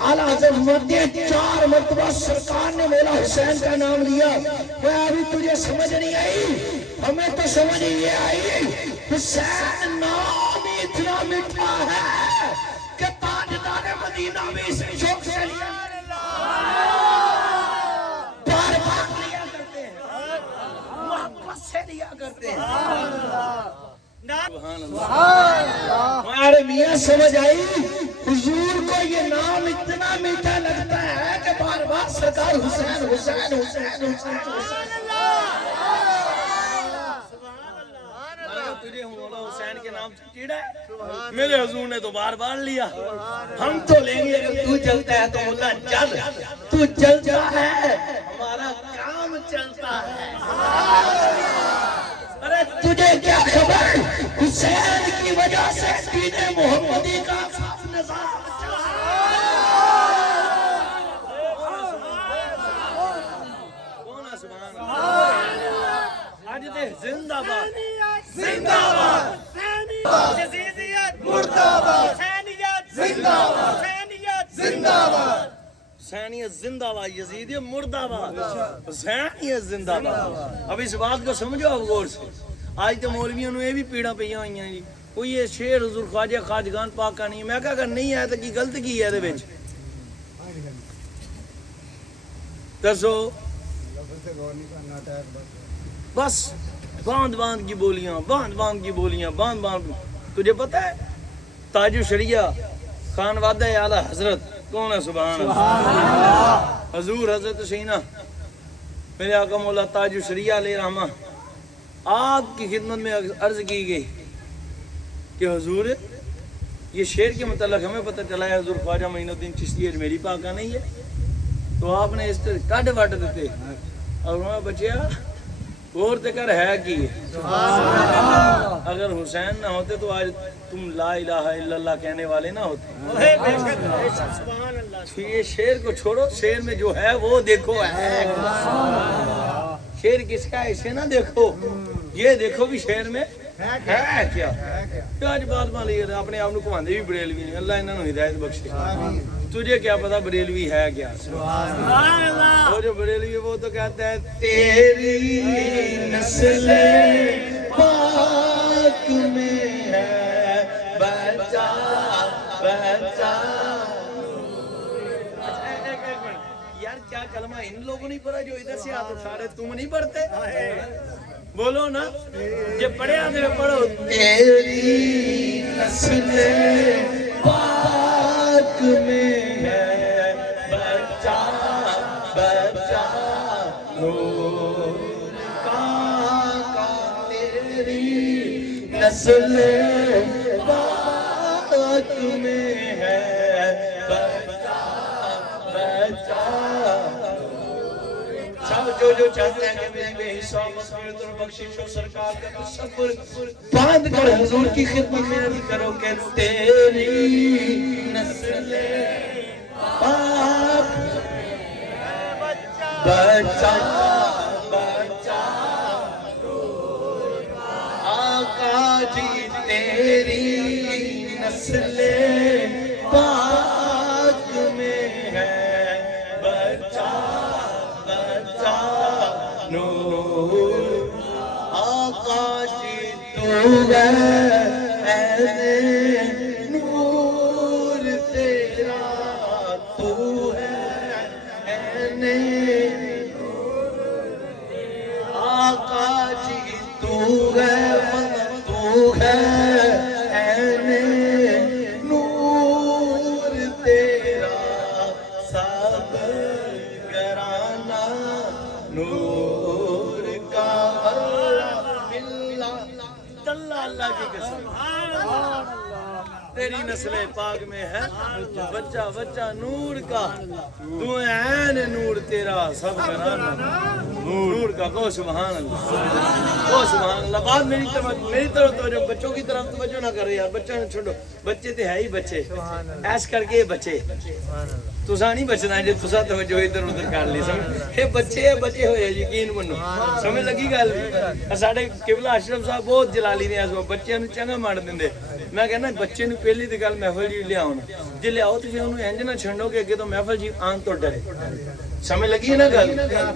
اعلیٰ حضرت فرماتے ہیں 4 مرتبہ سرکار نے مولا حسین کا نام لیا وہ ابھی تجھے سمجھ نہیں آئی ہمیں تو سمجھ یہ آئی حسین نام اتنا میٹھا ہے کہ تاجدار مدینہ میں اسے شوق سے لیا بار بار لیا کرتے ہیں محبت سے لیا کرتے ہیں ہمارے میاں سمجھ آئی حضور کو یہ نام اتنا میٹھا لگتا ہے کہ بار بار سرکار حسین حسین حسین حسین تجھے مولا حسین کے نام سے چیڑا ہے؟ میرے حضور نے تو بار بار لیا. ہم تو لیں گے اگر تو چلتا ہے تو مولا چل. تو چلتا ہے ہمارا کام چلتا ہے. ارے تجھے کیا خبر حسین کی وجہ سے دین محمدی کا صاف نظام چلا. کون ہے سبحان اللہ. آج دے زندہ باد زندہ باد. یزیدیت مردہ باد. حسینیت زندہ باد. حسینیت زندہ باد. حسینیت زندہ باد. یزیدیت مردہ باد. حسینیت زندہ باد. اب اس بات کو سمجھو اب غور سے. آج تو مولویوں نے یہ بھی پیڑا پہ ہوئی ہیں جی کوئی یہ شیر حضور خواجہ خواجگان پاک کا نہیں. میں کہا اگر نہیں ہے تو کی غلط کی ہے دے دسو. بس باندھ باندھ کی بولیاں باندھ باندھ کی بولیاں باندھ باندھ. تجھے پتہ ہے تاج الشریعہ خان وعدہ اعلی حضرت کون ہے؟ سبحان اللہ. حضور حضرت سینہ میرے آقا مولا تاج الشریعہ علیہ رحمہ آپ کی خدمت میں عرض کی گئی کہ حضور یہ شعر کے متعلق ہمیں پتہ چلا ہے حضور خواجہ معین الدین چشتی اجمیری پاک کا نہیں ہے تو آپ نے اس طرح کڈ وٹ دیتے اور میں بچیا غور تے کر ہے کی اگر حسین نہ ہوتے تو آج تم لا الہ الا اللہ کہنے والے نہ ہوتے. سبحان اللہ. یہ شعر کو چھوڑو شعر میں جو ہے وہ دیکھو ہے. شعر کس کا ہے اسے نہ دیکھو یہ دیکھو بھی شعر میں ہے کیا. آج بات مان لیے اپنے آپ کو کہاندے بھی بریلوی نہیں. اللہ انہوں نے ہدایت بخشے. تجھے کیا پتا بریلوی ہے کیا؟ وہ جو بریلوی وہ تو کہتا ہے تیری نسل پاک میں ہے بچہ بچہ. یار کیا کلمہ ان لوگوں نہیں پڑھا جو ادھر سے ہاتھ اٹھا رہے تم نہیں پڑھتے؟ بولو نا یہ پڑھے آدھے پڑھو. تیری نسل پاک میں ہے بچہ بچہ نور کا تیری نسل پاک میں ہے بچہ بچہ. سب جو چاہتے ہیں کہ میں بے حساب مغفرت اور بخشش و سرکار کا تصور باندھ کر حضور کی خدمت میں عرض کرو کہ تیری نسل پاک بچہ بچہ آقا جی تیری نسل پاک میں ہے بچہ بچہ نور. آقا جی تو ہے نور تیرا تو ہے آقا جی تو ہے نور تیرا سب گرانا نور کا. اللہ کی قسم تیری نسل پاک میں ہے بچہ بچہ نور کا تو عین نور تیرا سب گرانا نور کا. کو سبحان اللہ کو سبحان اللہ. بات میری طرف توجہ بچوں کی طرف توجہ نہ کر رہے یار. بچہ نہ چھوڑو بچے تو ہے ہی بچے ایس کر کے بچے تسا نہیں بچنا ہے جی تسا توجہ ادھر ادھر کر لی. یہ بچے ہوئے یقین منو سمجھ لگی گل. ساڈے قبلہ اشرف صاحب بہت جلالی نے بچے نو چنگا مار دیں. میں کہنا بچے نو پہلی تو گل محفل جی لیاؤ جی لیاؤ تو انہوں انج نہ چھنڈو کہ اگے تو محفل جی آن تو ڈرے. سمجھ لگی نا گل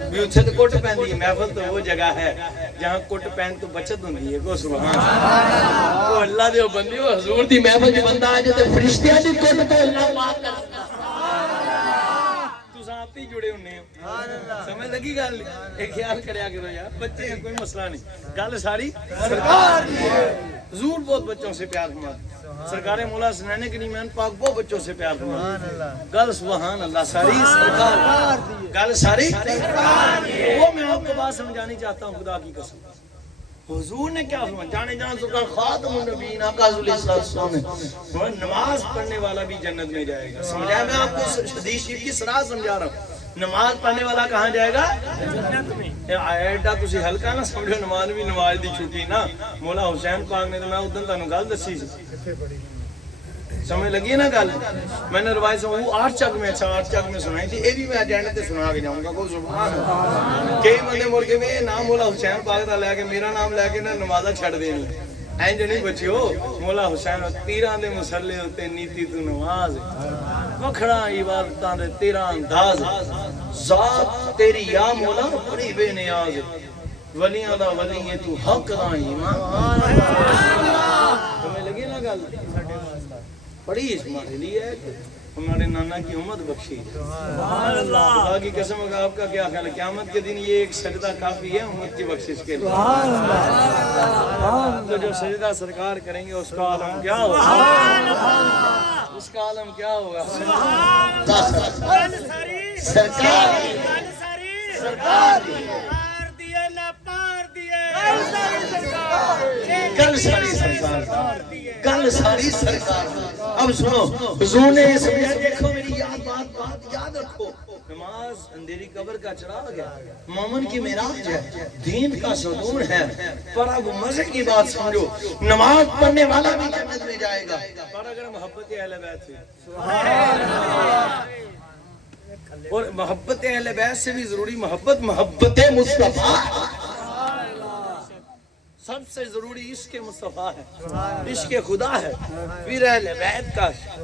بھی اتنے تو کٹ پہنتی ہے. محفل تو وہ جگہ ہے جہاں کٹ پہن تو بچت ہوتی ہے. کو سبحان اللہ. وہ اللہ دے بندے وہ حضور دی محفل جو بندہ آ جائے فرشتیاں دی کٹ تو اللہ پاک کرتا. تساں آپ ہی جڑے ہونے ہو. سمجھ لگی گل. ایک خیال کریا کرو یار بچے ہیں کوئی مسئلہ نہیں. گل ساری سرکار دی ہے. حضور بہت بچوں سے پیار فرماتے. سرکار مولا حسنین کریمین پاک بہت بچوں سے پیار فرماتے. گل سبحان اللہ ساری سرکار گل ساری. وہ میں آپ کو بات سمجھانی چاہتا ہوں خدا کی قسم. حضور نے کیا فرمایا؟ جانے جان سکر خاتم النبیین آقا صلی اللہ علیہ وسلم نے نماز پڑھنے والا بھی جنت میں جائے گا. سمجھا؟ میں آپ کو حدیث شریف کی سراہ سمجھا رہا ہوں. نماز پڑھنے والا کہاں جائے گا؟ جنت میں. ایڈا تسی ہلکا نہ سمجھو نماز بھی نماز دی چھٹی نا. مولا حسین پاک نے تو میں ادھر تانوں گل دسی سی. سمجھ لگی نا گل؟ میں نے روایت سے وہ 8 چک میں 8 چک میں سنائی تھی. یہ بھی میں جاننے تے سنا کے جاؤں گا. کوئی سبحان اللہ. کئی بندے مڑ کے میں نام مولا حسین پاک دا لے کے میرا نام لے کے نا نمازاں چھڑ دینی. اینج نہیں بچیو. مولا حسین تیراں دے مسلے تے نیتی تو نماز وکھڑا عبادتاں دے تیرا انداز. ذات تیری یا مولا بڑی بے نیاز. ولیاں دا ولی ہے تو حق دا ایمان. تمہیں لگی نا گل؟ بڑی اس ہمارے لیے ہے کہ ہمارے نانا کی امت بخشی. سبحان اللہ. خدا کی قسم اگر آپ کا کیا خیال ہے قیامت کے دن یہ ایک سجدہ کافی ہے امت کی بخشش کے لیے. سبحان اللہ. تو جو سجدہ سرکار کریں گے اس کا عالم کیا ہوگا؟ اس کا عالم کیا ہوگا؟ سرکار سرکار گل ساری سرکار. گل ساری سرکار. اب سنو حضور نے یہ سمجھا. دیکھو میری بات یاد رکھو. نماز اندھیری قبر کا چراغ ہے. مومن کی معراج ہے. دین کا ستون ہے. پر اب مزے کی بات سمجھو. نماز پڑھنے والا بھی جنت میں جائے گا. پر اگر محبت اہل بیت سے اور محبت اہل بیت سے بھی ضروری محبت مصطفیٰ سب سے ضروری عشق مصطفیٰ ہے. عشق خدا ہے. پھر اہل بیت کا عشق,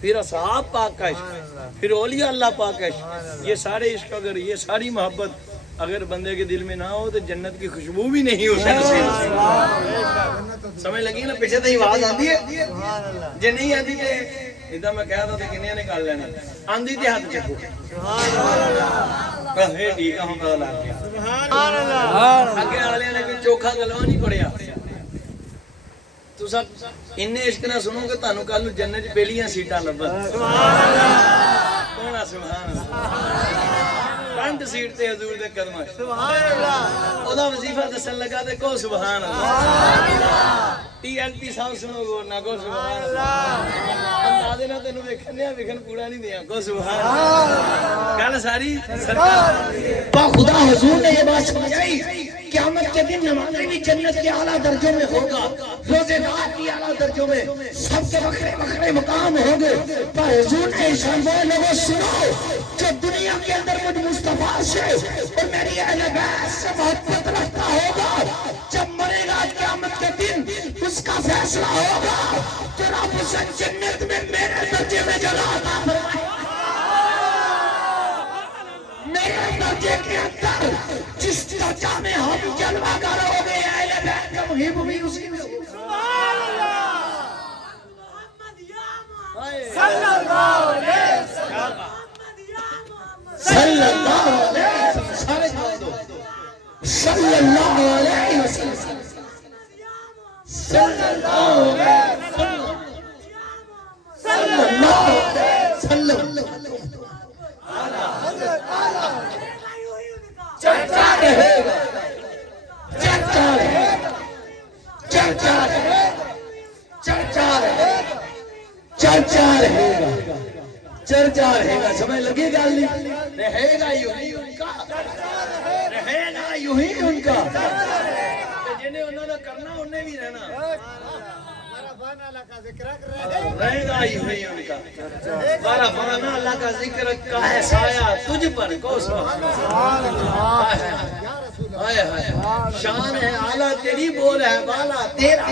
پھر اصحاب پاک کا عشق, پھر اولیاء اللہ پاک کا عشق. یہ سارے عشق اگر یہ ساری محبت اگر بندے کے دل میں نہ ہو تو جنت کی خوشبو بھی نہیں اسے نصیب. سمجھ لگی نا؟ پیچھے تو آواز آتی ہے. جی نہیں آتی تو ادھر میں کہہ تھا کنیا نکال لینا. آندھی تے ہاتھ چکو. ٹھیک ہے ہم پتا لگ گیا. اگے والے نے کوئی چوکھا گلوا نہیں پڑیا. تو سب ان عشق نہ سنو کہ تانوں کل جنت وچ پہلیاں سیٹاں لبن. سبحان اللہ. فرنٹ سیٹ تے حضور دے قدماں. سبحان اللہ. اودا وظیفہ دسن لگا تے کو سبحان اللہ. ٹی ایل پی صاحب سنو گو نہ کو سبحان اللہ. اندازے نہ تینوں ویکھن پورا نہیں دیا کو سبحان اللہ. گل ساری سرکار. با خدا حضور نے یہ بات سمجھائی. قیامت کے دن نمازی بھی جنت کے اعلیٰ درجوں میں ہوگا. روزے دار بھی اعلیٰ درجوں میں. سب کے بکھرے مقام ہوں گے. پر حضور نے ارشاد فرمایا لوگوں سنو جو دنیا کے اندر مجھ مصطفیٰ سے اور میری اہل بیت سے محبت رکھتا ہوگا جب مرے گا قیامت کے دن اس کا فیصلہ ہوگا تو رب اسے جنت میں میرے درجے میں جگہ عطا فرمائے گا. میرے درجے کے اندر جس درجہ میں ہم جلوہ گر ہو گئے اہل بیت کا محب بھی اسی میں ہوگا. صلی اللہ علیہ وسلم. صلی اللہ علیہ وسلم. سارے جواب دو. صلی اللہ علیہ وسلم. صلی اللہ علیہ وسلم. صلی اللہ علیہ وسلم. چرچا رہے گا. چرچا رہے گا. چرچا رہے گا. چرچا رہے گا. چرچا رہے گا. چرچا رہے گا. سمجھ لگے گا نہیں؟ رہے گا یوں ہی ان کا. رہے گا یوں ہی ان کا. جنہیں انہوں نے کرنا انہیں بھی رہنا. رہے گا یوں ہی ان کا. بارہ فانا اللہ کا ذکر کا ہے سایہ تجھ پر کو سبحان اللہ. شان ہے اعلیٰ تیری بول ہے بالا تیرا.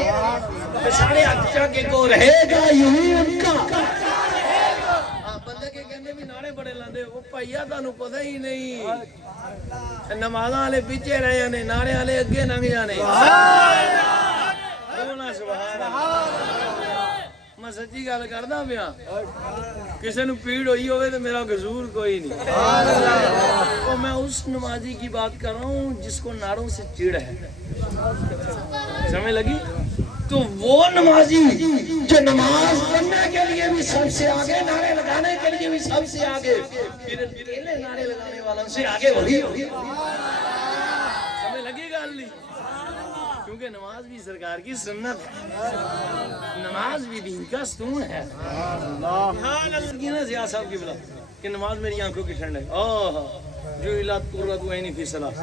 سارے اچھا کے کو رہے گا یوں ہی ان کا. بندے کے کہنے بھی نعرے بڑے لاندے. وہ پائیا تانوں پتہ ہی نہیں. نمازاں والے پیچھے رہ جانے نعرے والے اگے لنگ جانے. سبحان اللہ. میں سچی گل کردا پیا. کسی نو پیڑ ہوئی ہوئے تو میرا قصور کوئی نہیں. تو میں اس نمازی کی بات کر رہا ہوں جس کو نعروں سے چڑ ہے. سمجھ لگی؟ تو وہ نمازی جو نماز پڑھنے کے لیے بھی سب سے آگے, نعرے لگانے کے لیے بھی سب سے آگے, پھر اکیلے نعرے لگانے والوں سے آگے وہی ہوگی. سمجھ لگی گل نہیں؟ کیونکہ نماز بھی سرکار کی سنت ہے، نماز بھی دین کا ستون ہے۔ ضیاء صاحب کی بلا کہ نماز میری آنکھوں کی ٹھنڈ ہے، جو الہ قرۃ عینی فی صلاۃ،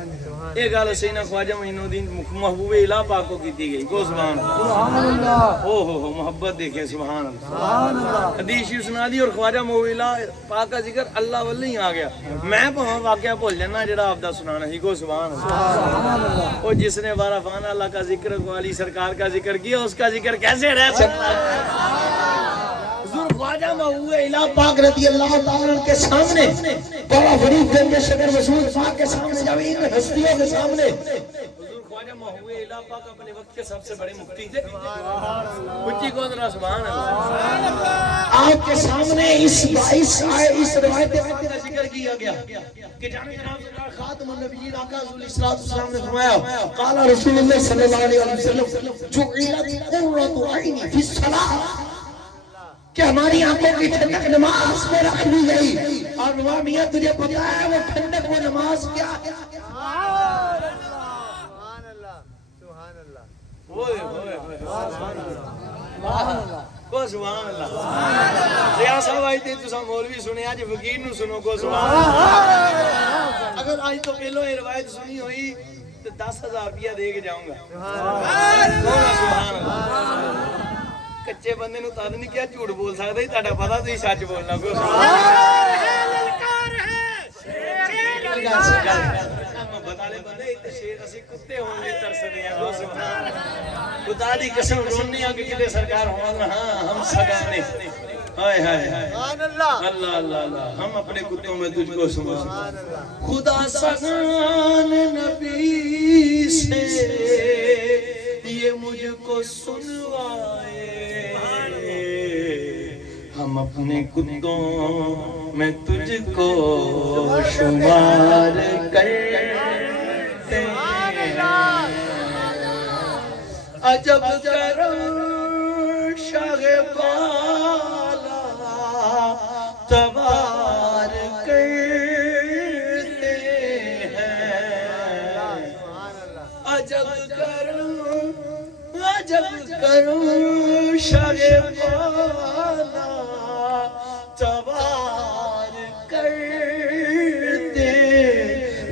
یہ گل سینا خواجہ معین الدین محبوب الہ پاک کو کیتی گئی، کو سبحان اللہ، او ہو محبت دیکھیں، سبحان اللہ۔ حدیث شریف سنا دی اور خواجہ محبوب الہ پاک کا ذکر اللہ واللہ ہی آ گیا، میں پاؤں واقعہ بھول جانا جڑا آپ دا سنانا ہی، کو سبحان اللہ۔ اور جس نے وارفان اللہ کا ذکر کو علی سرکار کا ذکر کیا، اس کا ذکر کیسے رہ سکتا ہے؟ خواجہ محبوب الہ پاک رضی اللہ تعالیٰ عنہ کے سامنے، بابا فرید گنج شکر رسول پاک کے سامنے، جب ان ہستیوں کے سامنے خواجہ محبوب الہ پاک اپنے وقت کے سب سے بڑے مفتی تھے، اونچی کو ذرا سبحان اللہ، آپ کے سامنے اس روایت کا ذکر کیا گیا کہ جانب جناب سرکار خاتم النبیین آقا رسول صلی اللہ علیہ وسلم نے فرمایا، قال رسول اللہ صلی اللہ علیہ وسلم جعلت قرۃ عینی فی الصلاۃ، کہ ہماری آنکھوں کی ٹھنڈک نماز میں رکھ لی گئی، اور نوا میاں تجھے پتا ہے وہ ٹھنڈک وہ نماز کیا ہے؟ کو سبحان اللہ۔ ضیاء صاحب آئی تھی تسا مولوی سنے، آج فقیر نو سنو، کو سبحان اللہ۔ اگر آج تو پہلو یہ روایت سنی ہوئی تو 10,000 روپیہ دے کے جاؤں گا، سبحان اللہ۔ کچے بندے نو تد نہیں کیا جھوٹ بول سکتا ہی، تہاڈا پتہ تسی سچ بولنا، کو بتا لے بندے اتنے شیر اسی کتے ہونے ترسدے ہیں، کو سبحان اللہ۔ خدا دی قسم رونے ہیں کہ کتے سرکار ہون، ہاں ہم سگانے، ہائے ہائے اللہ اللہ اللہ، ہم اپنے کتوں میں تجھ کو سمجھ، خدا سگان نبی سے یہ مجھ کو سنوائے، ہم اپنے کتوں میں تجھ کو شمار کرتے ہیں، عجب کرم شاہ بالا تبار کرتے ہیں، عجب کرم شاہ بالا تبار کرتے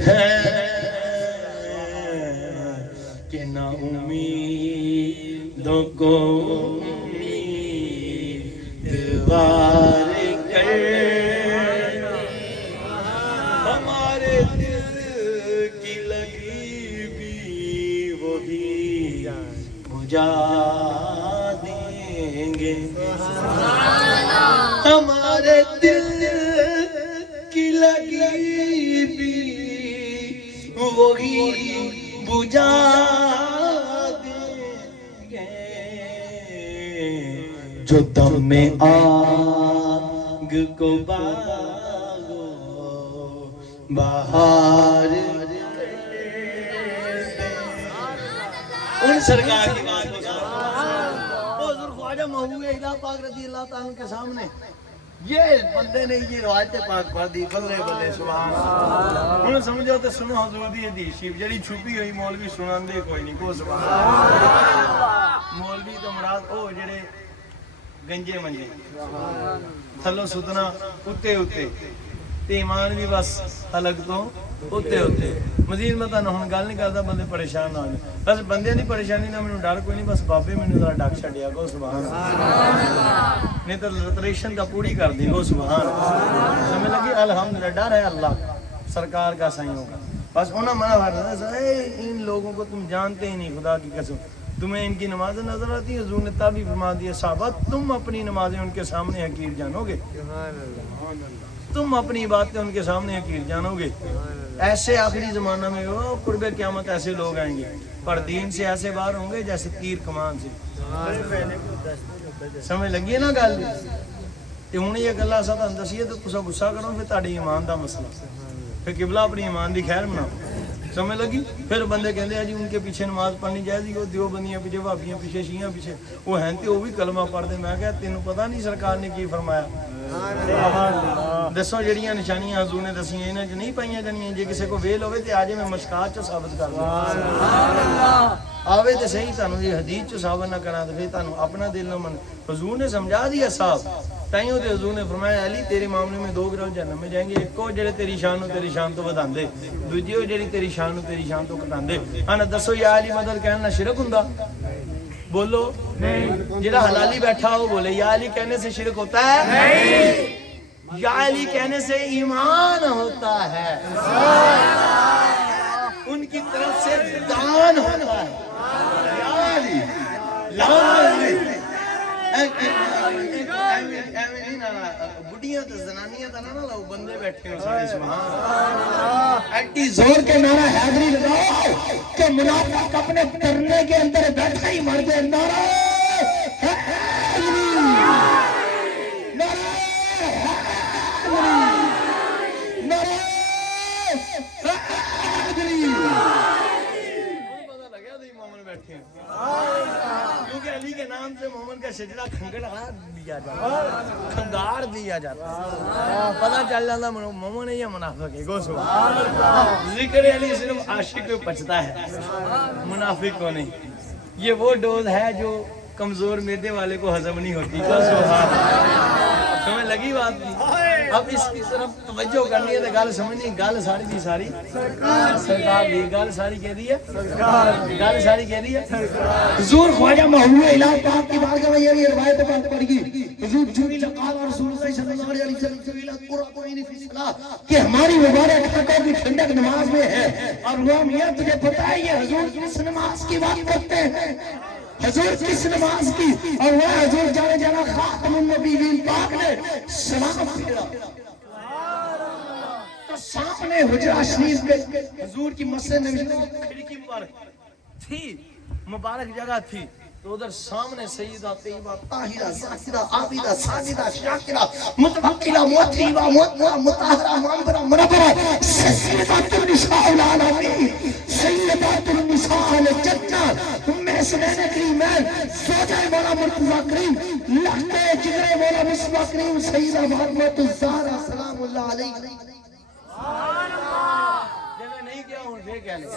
ہیں، کہ نا امیدوں کو امیدوار کر، ہمارے دل کی لگی بھی وہی بجھا دیں گے، ہمارے دل کی لگی بھی وہی بجھا دیں گے، جو دم میں آگ کو باغو بہار ان سرکار کی بات کو حضور خواجہ محبوب الہ پاک رضی اللہ تعالیٰ کے سامنے یہ بندے نے یہ روایت پاک پڑھ دی، بلے بلے سبحان اللہ۔ انہوں سمجھو تو سنو حضور دی حدیث شریف جڑی چھپی ہوئی مولوی سنان دے کوئی نہیں، کو سبحان اللہ۔ مولوی تو مراد او جڑے گنجے منجے تھلو ستنا اتے اتے تے ایمان بھی بس الگ تو اتے اتے، مزید میں تانوں ہن گل نہیں کردا بندے پریشان نہ ہو جائے، بس بندے نہیں پریشانی نہ مینوں ڈر کوئی نہیں، بس بابے مینوں ذرا ڈک چھڈیا، کو سبحان اللہ، نہیں تو لتریشن کا پوری کر دی، کو سبحان اللہ۔ سمجھ لگی الحمدللہ، ڈر ہے اللہ سرکار کا سائیوں کا، بس انہوں منع فرمایا ان لوگوں کو تم جانتے ہی نہیں، خدا کی قسم تمہیں ان کی نمازیں نظر آتی ہیں، حضور نے تابعی فرما دیا صحابہ تم اپنی نمازیں ان کے سامنے حقیر جانو گے، تم اپنی باتیں ان کے سامنے حقیر جانو گے۔ ایسے آخری زمانہ میں وہ قرب قیامت ایسے لوگ آئیں گے پر دین سے ایسے باہر ہوں گے جیسے تیر کمان سے، سمجھ لگی ہے نا گل؟ تے ہن یہ گلاں ساں تانوں دسیے تے تساں غصہ کرو پھر تہاڈے ایمان دا مسئلہ، پھر قبلہ اپنی ایمان دی خیر بناؤ، سمجھ لگی؟ پھر بندے کہندے ہیں جی ان کے پیچھے نماز پڑھنی چاہیے، وہ دیوبندیاں پیچھے، بھابیاں پیچھے، شیعہ پیچھے، وہ ہیں تے وہ بھی کلمہ پڑھ دے، میں کہا تینوں پتہ نہیں سرکار نے کی فرمایا، دسو جڑیاں نشانیاں حضور نے دسیاں انہاں چ نہیں پائیاں جانیاں جے کسے کو ویل ہوے تے آجے میں مشکات چ ثابت کر دوں آوے تے صحیح تانوں یہ حدیث چ ثابت نہ کراں تے پھر تانوں اپنا دل نہ من حضور نے سمجھا دیا صاحب تائیوں تے حضور نے فرمایا علی تیرے معاملے میں دو گروہ جہنم میں جائیں گے ایک کو جڑے تیری شان تو وداندے دوجی او جڑی تیری شان تو گھٹاندے انا دسو یا علی مدد کہنا شرک ہوندا بولو نہیں جڑا حلالی بیٹھا ہو بولے یا علی کہنے سے شرک ہوتا ہے نہیں یا علی کہنے سے ایمان ہوتا ہے ان کی طرف سے دان ہوتا ہے یا علی بڑھیاں تو زنانیاں تو نہ لو بندے بیٹھے ہو سارے سبحان ایٹی زور کے نعرہ حیدری لگاؤ کہ منافق اپنے ترنے کے اندر بیٹھا ہی مر گئے نعرہ حیدری نعرہ حیدری نعرہ حیدری پتہ لگا تو مومن بیٹھے ہیں کیونکہ علی کے نام سے مومن کا شجرہ کھنگار دیا جاتا کھنگار دیا جاتا پتہ چل جاتا مومن ہے یا منافق ہے گو سبحان ذکر علی صرف عاشق کو پچتا ہے منافق کو نہیں یہ وہ ڈوز ہے جو کمزور معدے والے کو ہضم نہیں ہوتی گو سبحان سمجھ لگی بات کی اب اس کی طرف توجہ کرنی ہے تو گل سمجھنی گل ساری دی ساری سرکار دی گل ساری کہہ دی ہے گل ساری کہہ دی ہے حضور خواجہ محبوب الہ پاک کی بارگاہ میں یہ روایت بات پڑ گئی حضور جوئی لقال رسول اللہ صلی اللہ علیہ وسلم قرآن فی الصلاۃ کہ ہماری مبارک آنکھوں کی ٹھنڈک نماز میں ہے اور وہ میاں تجھے پتہ ہے یہ حضور کس نماز کی بات کرتے ہیں حضور کس نماز کی اور وہ حضور جانے جانا خاتم النبیین پاک نے سلام پھیرا تو سامنے حجرہ شریف کے حضور کی مسجد نبوی کھڑکی مبارک تھی مبارک جگہ تھی تو ادھر سامنے سیدہ طیبہ طاہرہ ذاکرہ عابدہ ساجدہ شاکرہ متوکلہ مطیبہ مطہرہ منبرہ منبرہ سیدۃ النساء العالمین سیدۃ النساء الجنہ ام سنین کریمین زوجہ مولا مرتضی کریم لخت جگر مولا مصطفیٰ کریم سیدہ محمد الزہرا سلام اللہ علیہ سبحان اللہ جب نہیں کیا ہوں پھر کیا لیں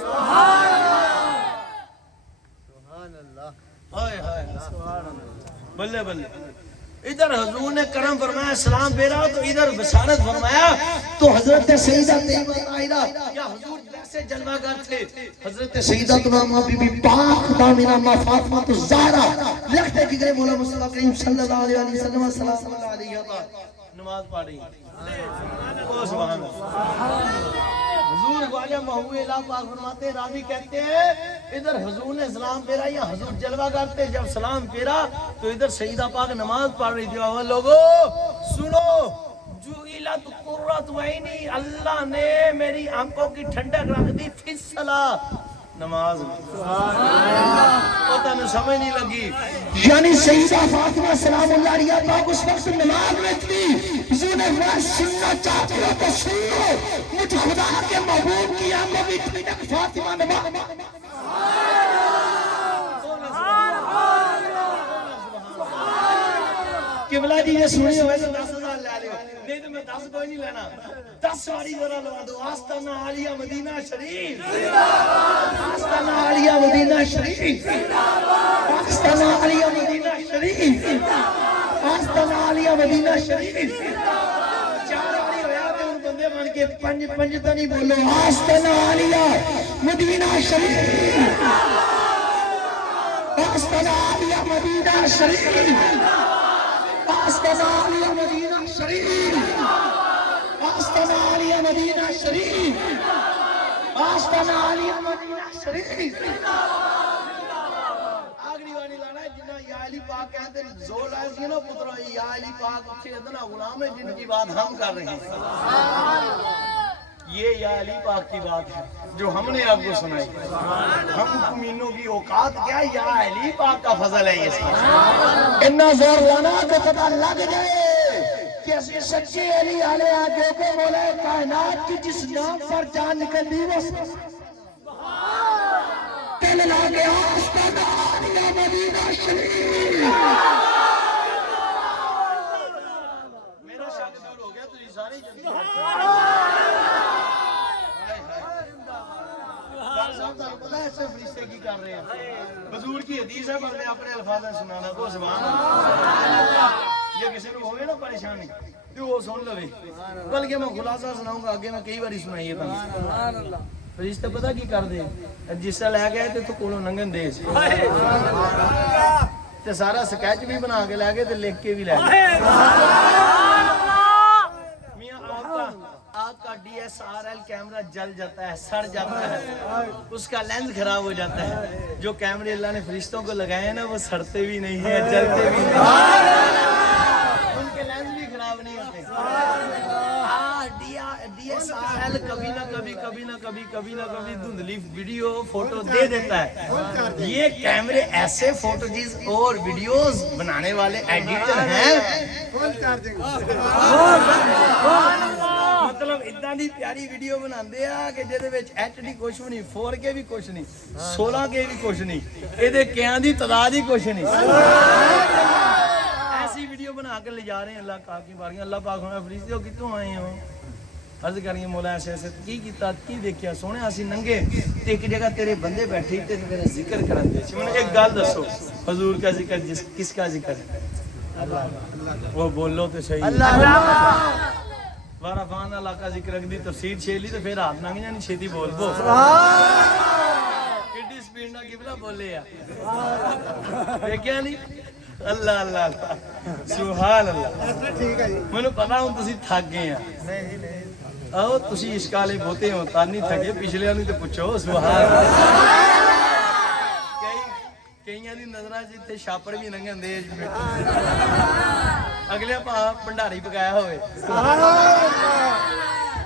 سبحان اللہ ہائے ہائے سبحان اللہ بلے بلے ادھر حضور نے کرم فرمایا سلام پھیرا تو ادھر بشارت فرمایا تو حضرت سیدہ طیبہ طاہرہ یا حضور کیسے جلوہ گر تھے حضرت سیدہ تنامہ بی بی پاک دامنہ ما فاطمہ الزہرا لخت جگر مولا مصطفیٰ کریم صلی اللہ علیہ وسلم سلام اللہ علیہ نماز پڑھ رہی سبحان اللہ حضور خواجہ محبوب الہ پاک فرماتے راوی کہتے ہیں ادھر حضور نے سلام پھیرا یا حضور جلوہ کرتے جب سلام پھیرا تو ادھر سیدہ پاک نماز پڑھ رہی تھی اول لوگو سنو جوئلت قرۃ عینی اللہ نے میری آنکھوں کی ٹھنڈک رکھ دی فی الصلاۃ نماز میں سبحان اللہ پتہ نہیں سمجھ نہیں لگی یعنی سیدہ فاطمہ سلام اللہ علیہ پاک اس وقت نماز میں تھی حضور نے وہ سننا چاہتے ہو تو سن لو مجھ خدا کے محبوب کی آنکھوں کی ٹھنڈک فاطمہ نماز قبلہ جی یہ سنی ہوئے تو 10,000 لے لے نہیں تو میں 10 کوئی نہیں لینا 10 والی ذرا لوا دو آستانہ عالیہ مدینہ شریف آستانہ عالیہ مدینہ شریف آستانہ عالیہ مدینہ شریف آستانہ عالیہ مدینہ شریف 4 والی ہویا تے ان بندے بن کے پنج تو نہیں بولو آستانہ عالیہ مدینہ شریف آستانہ عالیہ مدینہ شریف آستانہ عالیہ مدینہ شریف آستانہ عالیہ مدینہ شریف آستانہ عالیہ مدینہ شریف آگری وانی لانا ہے جنہاں یا علی پاک کہتے ہیں زور لائے سی نا پترہ یا علی پاک اچھے ادنا غلام ہے جن کی بات ہم کر رہے ہیں یہ یا علی پاک کی بات ہے جو ہم نے آپ کو سنائی ہم کمینوں کی اوقات کیا یا علی پاک کا فضل ہے یہ ساتھ اتنا زور لانا تو پتہ لگ جائے کہ اسی سچے علی علیہ آگے کو مولا کائنات کی جس نام پر جان نکل دی وہ دل لاگے آستانہ عالیہ مدینہ شریف میرا کی حدیث ہے پر میں اپنے الفاظ میں سنانا کو سبحان اللہ یہ کسی کو ہوئے نا پریشانی تو وہ سن لوے بلکہ میں خلاصہ سناؤں گا آگے میں کئی باری سنائی ہے سبحان اللہ فرشتے پتہ کی کر دے جس سے لے گئے تو کولوں ننگن دے تے سارا سکیچ بھی بنا کے لے گئے تے لکھ کے بھی لے گئے میاں آپ کا D S R L camera جل جاتا ہے سڑ جاتا ہے اس کا لینس خراب ہو جاتا ہے جو کیمرے اللہ نے فرشتوں کو لگائے ہیں نا وہ سڑتے بھی نہیں ہیں جلتے بھی نہیں ان کے لینس بھی خراب نہیں ہوتے ڈی ایس آر ایل کبھی نہ کبھی دھندلی ویڈیو فوٹو دے دیتا ہے یہ کیمرے ایسے فوٹوز اور ویڈیوز بنانے والے ایڈیٹر ہیں مطلب اتنا دی پیاری ویڈیو بناندے آ کہ جے دے وچ ایچ ڈی کچھ نہیں 4K بھی کچھ نہیں 16K بھی کچھ نہیں اے دے کیاں دی تعداد ہی کچھ نہیں ایسی ویڈیو بنا کے لے جا رہے ہیں اللہ کا کی باریاں اللہ پاک ہونا فرشتے کتوں آئے ہو عرض کریے مولا ایسے کی کیتا کی دیکھیا سونے اسی ننگے تے ایک جگہ تیرے بندے بیٹھے تے میرا ذکر کرن دے سی میں ایک گل دسو حضور کا ذکر کس کا ذکر ہے اللہ وہ بولو تے صحیح اللہ وارفان اللہ کا ذکر دی تفسیر چھیلی تو پھر ہاتھ ننگ جانی چھیتی بول بو کڈی سپیڈ نہ قبلہ بولے دیکھیا نہیں اللہ اللہ اللہ سبحان اللہ ٹھیک ہے جی مینوں پتہ ہوں تسی تھک گئے ہیں آؤ تسی اشکالے بوتے ہو تا نہیں تھکے پچھلے والوں تے پوچھو سبحان اللہ کئیاں دی نظراں جتھے شاپر بھی ننگن دے اگلے بھنڈاری پکایا ہوئے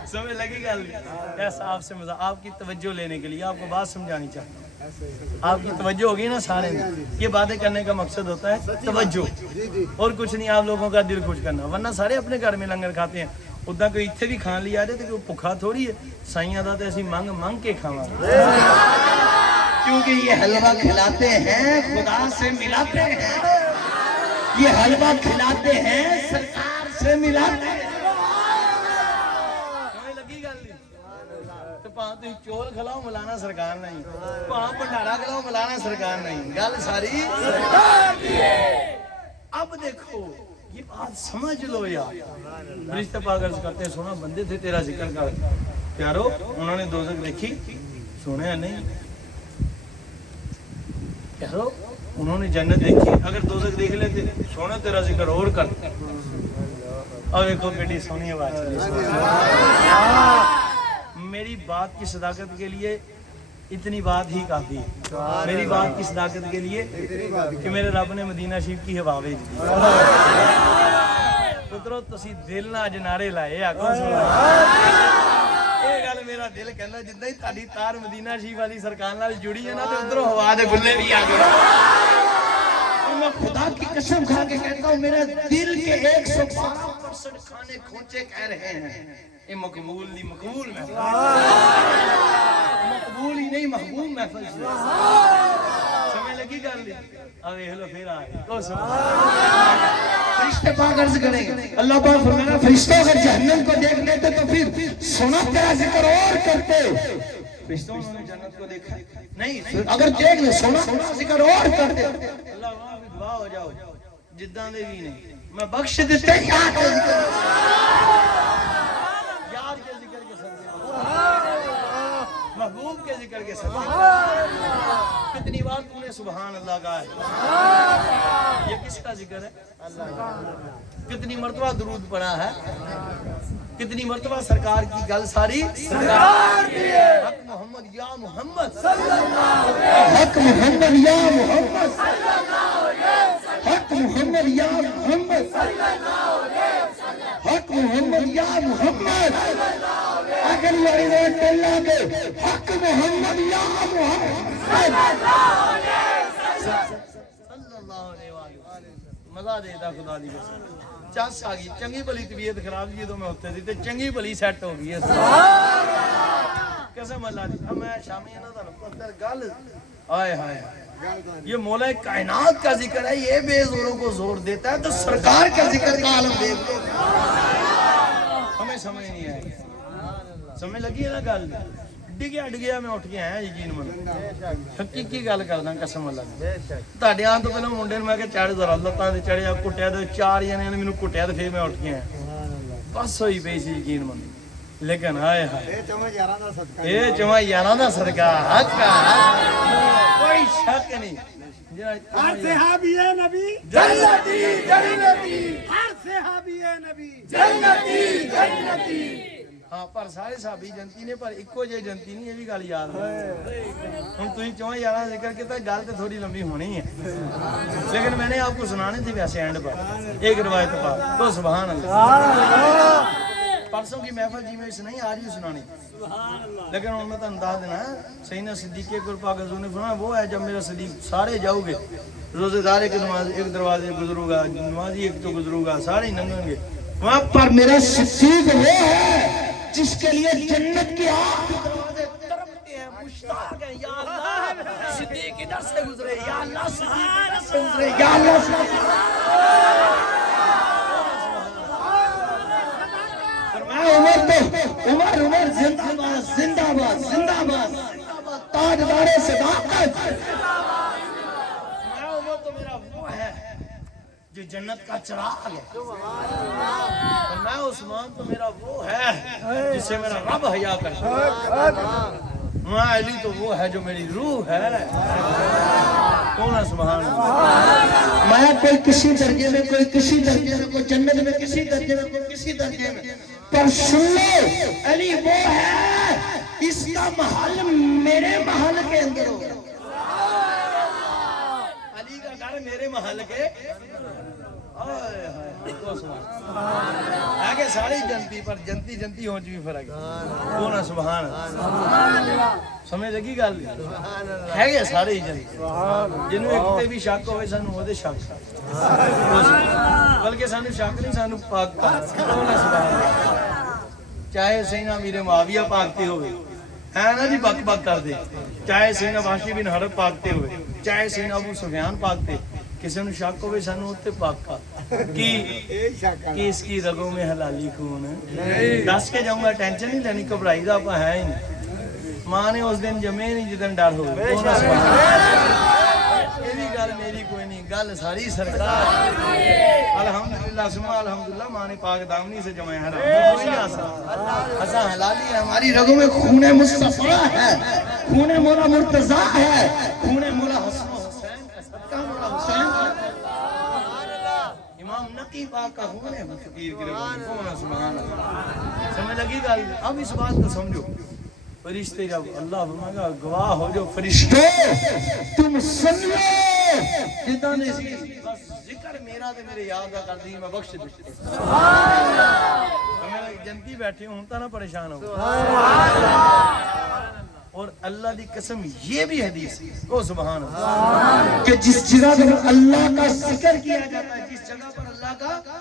سمجھ لگی گل ایسا آپ سے مزہ آپ کی توجہ لینے کے لیے آپ کو بات سمجھانی چاہتا آپ کی توجہ ہوگی نا سارے یہ باتیں کرنے کا مقصد ہوتا ہے توجہ اور کچھ نہیں آپ لوگوں کا دل خوش کرنا ورنہ سارے اپنے گھر میں لنگر کھاتے ہیں ادھا کوئی اتھے بھی کھان لیا جائے تو کوئی بھوکا تھوڑی ہے سائیاں دا تے اسی منگ کے کھاواں کیونکہ یہ حلوہ کھلاتے ہیں خدا سے ملاتے ہیں یہ حلوہ کھلاتے ہیں سرکار سے ملاتے ہیں لگی گل تو پاں تو چول کھلاؤ ملانا سرکار نہیں پاں بھنڈارا کھلاؤ ملانا سرکار نہیں گل ساری اب دیکھو یہ بات سمجھ لو یار فرشتے پاک عرض کرتے ہیں سونا بندے تھے تیرا ذکر کر پیارو انہوں نے دوزخ دیکھی سونے نہیں پیارو انہوں نے جنت دیکھی اگر دوزخ دیکھ لیتے سونا تیرا ذکر اور کر اور ایک بیٹی سونی آواز میری بات کی صداقت کے لیے اتنی بات ہی کافی ہے میری بات کی صداقت کے لیے کہ میرے رب نے مدینہ شریف کی ہوا بھیج دی پترو تسی دل نہ جنارے لائے آکو یہ گل میرا دل کہنا جتنا ہی تاری تار مدینہ شریف والی سرکار نال جڑی ہے نا تو ادھروں ہوا دے گلے بھی آ گئے میں خدا کی قسم کھا کے کہتا ہوں میرے دل کے 112% کھانے کھونچے کہہ رہے ہیں یہ مقبول نہیں مقبول محفل مقبول ہی نہیں محبوب محفل سمجھ لگی گل نہیں اب یہ لو پھر آئے تو فرشتے پاک عرض کریں اللہ پاک فرمانا فرشتوں اگر جہنم کو دیکھ لیتے تو پھر سونا تیرا ذکر اور کرتے فرشتوں نے جنت کو دیکھا نہیں اگر دیکھ لے سونا ذکر اور کرتے اللہ وہاں بھی دعا ہو جاؤ جداں دے بھی نہیں میں بخش دیتے یار کے ذکر یار کے ذکر کے صدقے محبوب کے ذکر کے صدقے کتنی بار تم نے سبحان اللہ کہا ہے یہ کس کا ذکر ہے کتنی مرتبہ درود پڑھا ہے کتنی مرتبہ سرکار کی گل ساری سرکار کی ہے حق محمد یا محمد صلی اللہ علیہ حق محمد یا محمد صلی اللہ علیہ حق محمد یا محمد صلی اللہ علیہ حق محمد یا محمد صلی اللہ علیہ اگر لڑے اللہ کے حق محمد یا محمد صلی اللہ علیہ وآلہ مزہ دیتا خدا دی قسم چس آ گئی چنگی بلی طبیعت خراب جی تو میں ہوتے تھی تے چنگی بلی سیٹ ہو گئی قسم اللہ دی اب میں شامی ہے نا تھانوں گل آئے ہائے یہ مولا کائنات کا ذکر ہے یہ بے زوروں کو زور دیتا ہے تو سرکار کا ذکر کا عالم دیکھ لو ہمیں سمجھ نہیں آئی سمجھ لگی ہے نا گل ਡਿਗਿਆ ਮੈਂ ਉੱਠ ਕੇ ਆਇਆ ਯਕੀਨ ਮੰਨ ਹਕੀਕੀ ਗੱਲ ਕਰਦਾ ਕਸਮ ਅੱਲਾ ਦੀ ਤੁਹਾਡੇ ਆਉਣ ਤੋਂ ਪਹਿਲਾਂ ਮੁੰਡੇ ਨੂੰ ਮੈਂ ਕਿਹਾ ਚੜ੍ਹ ਜ਼ਰਾ ਲੱਤਾਂ ਤੇ ਚੜਿਆ ਕੁੱਟਿਆ ਤੇ 4 ਜਣਿਆਂ ਨੇ ਮੈਨੂੰ ਕੁੱਟਿਆ ਤੇ ਫਿਰ ਮੈਂ ਉੱਠ ਕੇ ਆਇਆ ਬਸ ਹੋਈ ਪਈ ਸੀ ਯਕੀਨ ਮੰਨ ਲੇਕਿਨ ਆਏ ਹਾਏ ਇਹ ਚਵਾਂ ਯਾਰਾਂ ਦਾ ਸਦਕਾ ਇਹ ਜਮਾ ਯਾਰਾਂ ਦਾ ਸਦਕਾ ਹੱਕ ਕੋਈ ਸ਼ੱਕ ਨਹੀਂ ہر صحابی نبی جنتی جنتی ہر صحابی نبی جنتی جنتی ہاں پر سارے صحابی جنتی نے پر اکو جے جنتی نہیں یہ بھی گل یاد ہے ہن تسی چواں یاراں ذکر کیتا گل تے تھوڑی لمبی ہونی ہے لیکن میں نے آپ کو سنانے تھے ویسے اینڈ پر ایک روایت پاک تو سبحان اللہ پرسوں کی محفل جی میں سنائی آج بھی سنانی لیکن میں تو انداز دینا سیدنا صدیق اکبر پاک حضور نے فرمایا وہ ہے جب میرا صدیق سارے جاؤ گے روزے دار ایک نماز ایک دروازے گزرو گا نمازی ایک تو گزرو گا سارے ننگیں گے وہاں پر میرا صدیق وہ ہے جس کے لیے جنت کی آگ دروازے تڑپتے ہیں مشتاق ہیں یا اللہ صدیق ادھر سے گزرے یا اللہ صدیق ادھر سے گزرے یا اللہ عمر زندہ باد زندہ باد زندہ باد تاجدار صداقت عمر تو میرا وہ ہے جو جنت کا چراغ ہے اور میں عثمان تو میرا وہ ہے جس سے میرا رب حیا کرتا ہے میں علی تو وہ ہے جو میری روح ہے کون ہے سبحان اللہ میں کوئی کسی درجے میں کوئی کسی درجے میں کوئی جنت میں کسی درجے میں کوئی کسی درجے میں پر سن لو علی وہ ہے اس کا محل میرے محل کے اندر ہوگا علی کا گھر میرے محل کے آگے ساری جنتی پر جنتی جنتی ہون چ بھی فرق کون ہے سبحان اللہ سمجھ لگی گل ہے گے سارے ہی جنتی جنوں ایک تے بھی شک ہوئے سانو وہ دے شک بلکہ سانو شک نہیں سانو پاک کون ہے سبحان اللہ چاہے سیدنا امیر معاویہ پاکتے ہوئے ہے نا جی بک بک کر دے چاہے سیدنا وحشی بن حرب پاکتے ہوئے چاہے سیدنا ابو سفیان پاکتے کسی نے شک ہوئے سانو ہوتے پاکا کہ اس کی رگوں میں حلالی خون ہے دس کے جاؤں گا ٹینشن نہیں لینی گھبرائی دا پا ہے ہی نہیں ماں نے اس دن جمے نہیں جدن ڈر ہو یہ بھی گل میری کوئی نہیں گل ساری سرکار الحمدللہ سما الحمدللہ ماں نے پاک دامنی سے جمایا ہے کوئی نہ ایسا حلالی ہے ہماری رگوں میں خون مصطفیٰ ہے خون مولا مرتضیٰ ہے خون مولا حسن حسین کا صدقہ مولا حسین امام نقی پاک کا خون ہے فقیر کی رگوں میں کون ہے سبحان اللہ سمجھ لگی گل اب اس بات کو سمجھو فرشتے جب اللہ فرمائے گا گواہ ہو جو فرشتے تم سن لو جتنا نے بس ذکر میرا تے میرے یاد کا کر دی میں بخش دیتے میرا جنتی بیٹھے ہوں تا نہ پریشان ہو اور اللہ دی قسم یہ بھی حدیث او سبحان اللہ کہ جس جگہ پر اللہ کا ذکر کیا جاتا ہے جس جگہ پر اللہ کا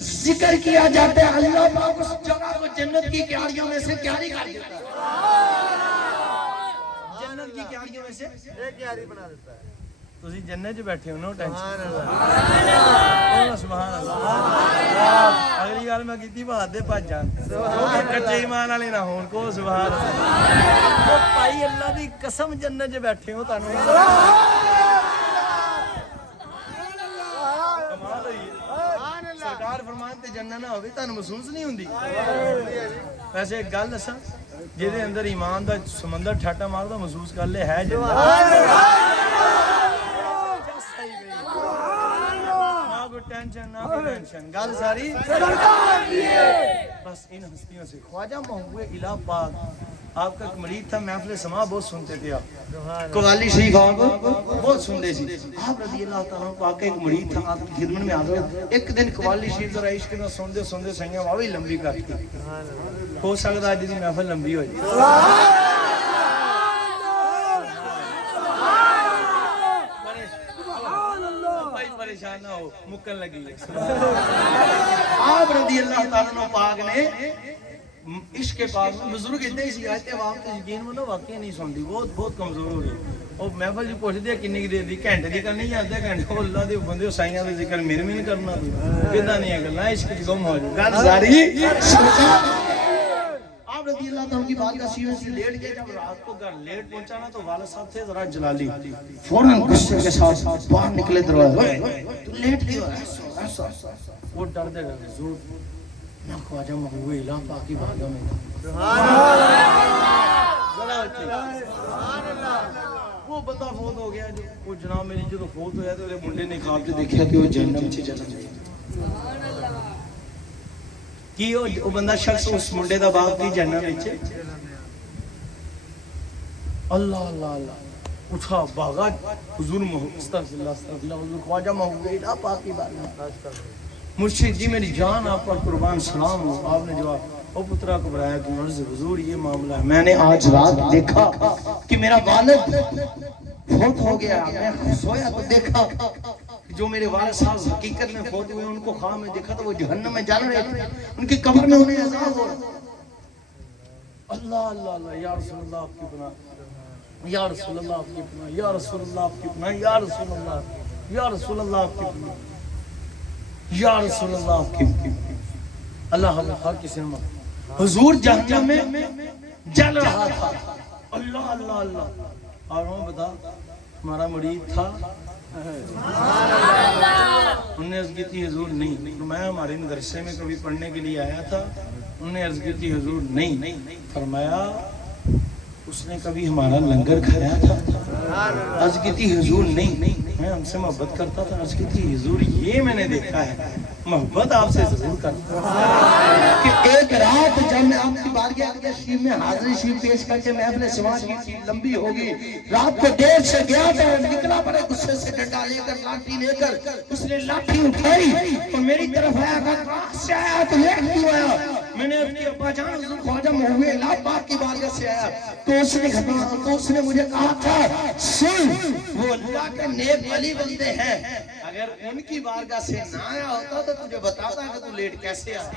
ذکر کیا جاتا ہے اللہ پاک اس جگہ کو جنت کی کیاریوں میں سے کیاری کر دیتا ہے جنت کی کیاریوں میں سے ایک یاری بنا دیتا ہے تسی جنت جو بیٹھے ہو نو ٹینشن سبحان اللہ اگلی گل میں کیتی بات دے بھج جان کچے ایمان والے نہ ہون کو سبحان اللہ بھائی اللہ دی قسم جنت جو بیٹھے ہو تانوں کمال ہوئی سرکار فرماتے جنت نہ ہوے تانوں محسوس نہیں ہوندی ویسے ایک گل دساں جہدے اندر ایمان دا سمندر ٹھاٹا ماردا محسوس کر لے ہے جنت ٹینشن نہ ٹینشن گل ساری بس ان ہستیوں سے خواجہ محبوب الہ پاک آپ کا ایک مرید تھا محفل سما بہت سنتے تھے آپ قوالی شریف آپ بہت سنتے تھے آپ رضی اللہ تعالیٰ پاک کا ایک مرید تھا آپ کی خدمت میں حاضر ایک دن قوالی شریف ذرا عشق نہ سنتے سنتے سنگیاں واوی لمبی کرتی ہو سکتا ہے جی محفل لمبی ہو جائے پریشان نہ ہو مکن لگی ہے آپ رضی اللہ تعالیٰ پاک نے عشق پاک میں بزرگ اتنے ہی سکھائے عوام تو یقین منو واقعی نہیں سنتی بہت کمزور ہو گئی اور محفل جی پوچھ دیا کنی کی دیر دی گھنٹے دی کر نہیں آتے گھنٹے اللہ دے بندے سائیاں دے ذکر میرے میں نہیں کرنا کدا نہیں ہے گلا عشق گم ہو جائے گل ساری آپ رضی اللہ عنہ کی بات کا سینے سے لیٹ گئے. جب رات کو گھر لیٹ پہنچا نا تو والد صاحب تھے ذرا جلالی. فوراً غصے کے ساتھ باہر نکلے دروازے. تو لیٹ کیوں ہے؟ ایسا وہ ڈر دے گا حضور نہ خواجہ محبوب الہ پاک کی بارگاہ میں وہ بندہ فوت ہو گیا جو وہ جناب میری جو فوت ہویا تو منڈے نے خواب سے دیکھا کہ وہ جہنم سے چلا گیا کی وہ بندہ شخص اس منڈے دا باپ کی جہنم وچ. اللہ اللہ اللہ اٹھا بھاگا حضور استغفر اللہ استغفر اللہ حضور خواجہ محبوب الہ پاک کی بارگاہ. مرشد جی میری جان آپ پر قربان سلام ہو. آپ نے جواب او پترا کو برایا کہ مرض حضور یہ معاملہ ہے. میں نے آج رات دیکھا کہ میرا والد فوت ہو گیا. میں سویا تو دیکھا جو میرے والد صاحب حقیقت میں فوت ہوئے ان کو خواب میں دیکھا تو وہ جہنم میں جانا رہے تھے. ان کی قبر میں انہیں عذاب ہو رہا. اللہ اللہ اللہ یا رسول اللہ آپ کی پناہ یا رسول اللہ آپ کی پناہ یا رسول اللہ آپ کی پناہ یا رسول اللہ یا رسول اللہ آپ کی پناہ یا رسول اللہ آپ کی پناہ. اللہ ہر کسی نے حضور جہنم میں جل رہا تھا. اللہ اللہ اللہ. اور ہم بتا ہمارا مرید تھا انہوں نے عرض کی تھی حضور نہیں. میں ہمارے مدرسے میں کبھی پڑھنے کے لیے آیا تھا. انہوں نے عرض کی تھی حضور نہیں. فرمایا اس نے کبھی ہمارا لنگر کھایا تھا. عرض کی تھی حضور نہیں. میں ہم سے محبت کرتا تھا. عرض کی تھی حضور یہ میں نے دیکھا ہے محبت آپ سے ضرور کرتا کہ ایک رات جب میں آپ کی بارگاہ کے شریف میں حاضری شریف پیش کر کے محفل سماج کی تھی لمبی ہوگی. رات کو دیر سے گیا تھا نکلا بڑے غصے سے ڈنڈا لے کر لاٹھی لے کر اس نے لاٹھی اٹھائی اور میری طرف آیا کہا سے آیا تو لیٹ کیوں آیا. میں نے اپنی ابا جان حضور خواجہ محبوب الہ پاک کی بارگاہ سے آیا. تو اس نے مجھے کہا تھا سن وہ اللہ کے نیک ولی بندے ہیں اگر ان کی بارگاہ سے نہ آیا ہوتا تو تجھے بتاتا کہ تو لیٹ کیسے آیا.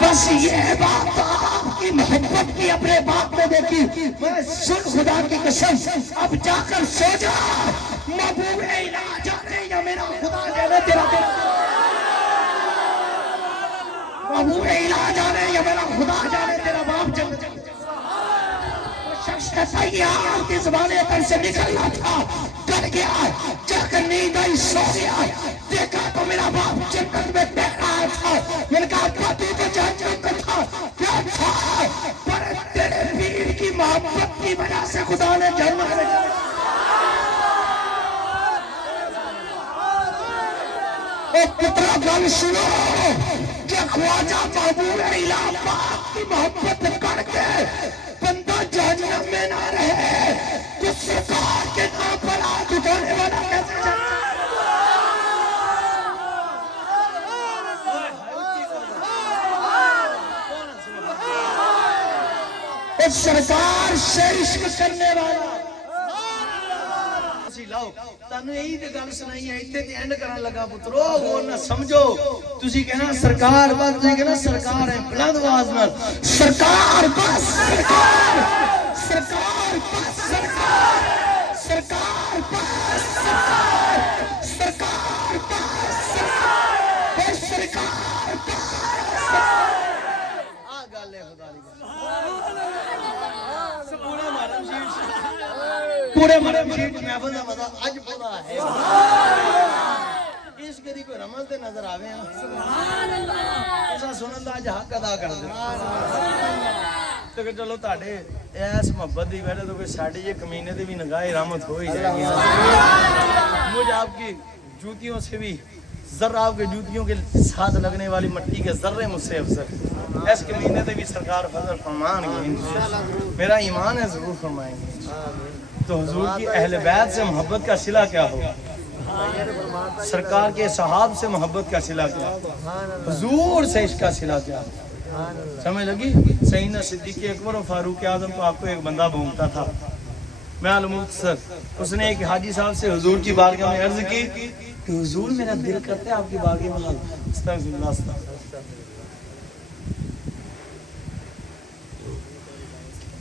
بس یہ بات آپ کی محبت کی اپنے باپ میں دیکھی. میں سن خدا کی قسم اب جا کر سو جا. محبوب الہ جانے یا میرا خدا جانے تیرا محبوب الہ جانے یا میرا خدا جانے تیرا باپ جانے. شخص کا سیاح کی زبانیں تن سے نکلنا تھا ڈر گیا جا کر نیند آئی سو گیا. دیکھا تو میرا باپ جنت میں بیٹھ رہا تھا. میں نے کہا تو جہنم میں تھا کیا تھا پر تیرے پیر کی محبت کی وجہ سے خدا نے جنت میں ایک پترا گل سنو کہ خواجہ محبوب الہ پاک کی محبت کر کے بندہ جہنم میں نہ رہے تو سرکار کے نام پر ہاتھ اٹھانے والا کیسے جائے. اس سرکار سے عشق کرنے والا لاؤ تانوں یہی تے گل سنائی ہے ایتھے تے اینڈ کرن لگا پترو وہ نہ سمجھو تسی کہنا سرکار بس تسی کہنا سرکار ہے بلند آواز نال سرکار بس سرکار سرکار بس سرکار سرکار بس سرکار سرکار بس سرکار بس آ گل ہے خدا دی پورے مرم شریف محفل دا مزہ اج پورا ہے. اس کدی کوئی رمز دے نظر آوے ہیں سبحان اللہ اسا سنن دا اج حق ادا کر دے تے چلو تہاڈے اس محبت دی وجہ تو کوئی ساڈے یہ کمینے تے بھی نگاہ رحمت ہو ہی جائے گی. مجھے آپ کی جوتیوں سے بھی ذرہ آپ کے جوتیوں کے ساتھ لگنے والی مٹی کے ذرے مجھ سے افضل. اس کمینے تے بھی سرکار فضل فرمان گے میرا ایمان ہے ضرور فرمائیں گے. تو حضور کی اہل بیت سے محبت کا صلہ کیا ہو سرکار کے صحاب سے محبت کا صلہ کیا حضور سے اس کا صلہ کیا سمجھ لگی. سیدنا صدیق اکبر و فاروق اعظم کو آپ کو ایک بندہ بھونگتا تھا. میں المختصر اس نے ایک حاجی صاحب سے حضور کی بارگاہ میں عرض کی کہ حضور میرا دل کرتا ہے آپ کی بارگاہ میں استغفر اللہ استغفر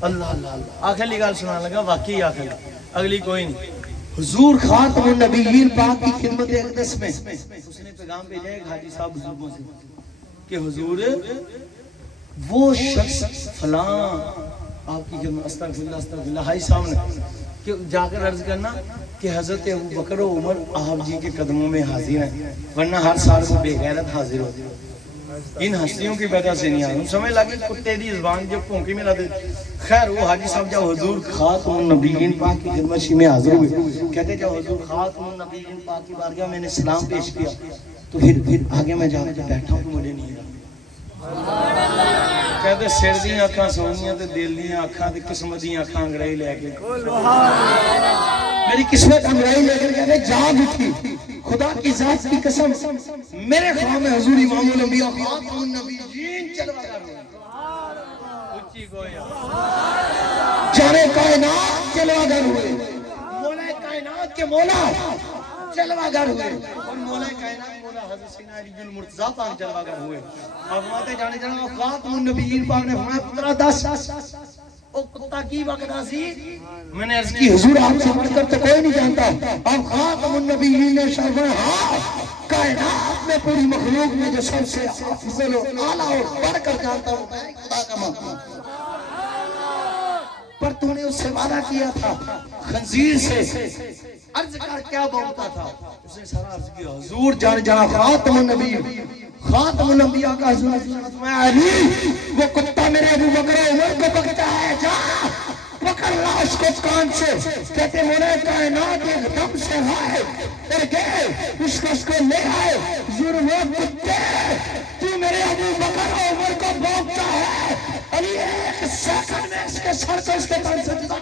اللہ اللہ اللہ. آخری گل سنا لگا واقعی آخری اگلی کوئی نہیں. حضور خاتم النبیین پاک کی خدمت اقدس میں اس نے پیغام بھیجا ہے حاجی صاحب بزرگوں سے کہ حضور وہ شخص فلاں آپ کی خدمت استغفراللہ ہائی سامنے کہ جا کر عرض کرنا کہ حضرت ابو بکر و عمر آپ جی کے قدموں میں حاضر ہیں، ورنہ ہر سال کو بے غیرت حاضر ہوتی ہے. ان ہستیوں کی وجہ سے نہیں آئے. سمجھ لگے کتے دی زبان جو پھونکی میں لاتے. خیر وہ حاجی صاحب جب حضور خاتم النبیین پاک کی خدمت میں حاضر ہوئے، کہتے جب حضور خاتم النبیین پاک کی بارگاہ میں نے سلام پیش کیا تو پھر آگے میں جا کے بیٹھا ہوں تو مجھے نہیں رہا. کہتے سر دیاں اکھاں سونیاں تے دل دیاں اکھاں تے قسمت دیاں اکھاں انگڑائی لے کے میری قسمت انگڑائی لے کر کہتے جاگ اٹھی. خدا کی ذات کی قسم میرے خواہ میں حضور امام الانبیاء خاتم النبیین جلوہ گر ہوئے. اچھی گویا جانے کائنات جلوہ گر ہوئے. مولا کائنات کے مولا جلوہ گر ہوئے. اور مولا کائنات مولا حضرت سیدنا علی المرتضیٰ پاک جلوہ گر ہوئے. فرماتے جانے جانے خاتم النبیین پاک نے فرمایا پترا دس او کتا کی وقت آسی. میں نے عرض کی حضور آپ سے بڑھ کر تو کوئی نہیں جانتا. اب خاتم النبیین نے فرمایا ہاں کائنات میں پوری مخلوق میں جو سب سے افضل و اعلیٰ اور بڑھ کر جانتا ہوں میں خدا کا مخلوق. پر تو نے اس سے وعدہ کیا تھا خنزیر سے عرض کر کیا بولتا تھا. اس نے سارا عرض کیا حضور جان جہاں خاتم النبی خاتم الانبیاء کا حضور میں علی وہ کتا میرے ابو بکر عمر کو پکتا ہے جا پکڑ لا اس کو کان سے. کہتے مولا کائنات ایک دم سے آئے اور گئے اس کو لے آئے. حضور وہ کتے تو میرے ابو بکر عمر کو بھونکتا ہے علی ایک سیکنڈ میں اس کے سر کو اس کے کان سے جدا.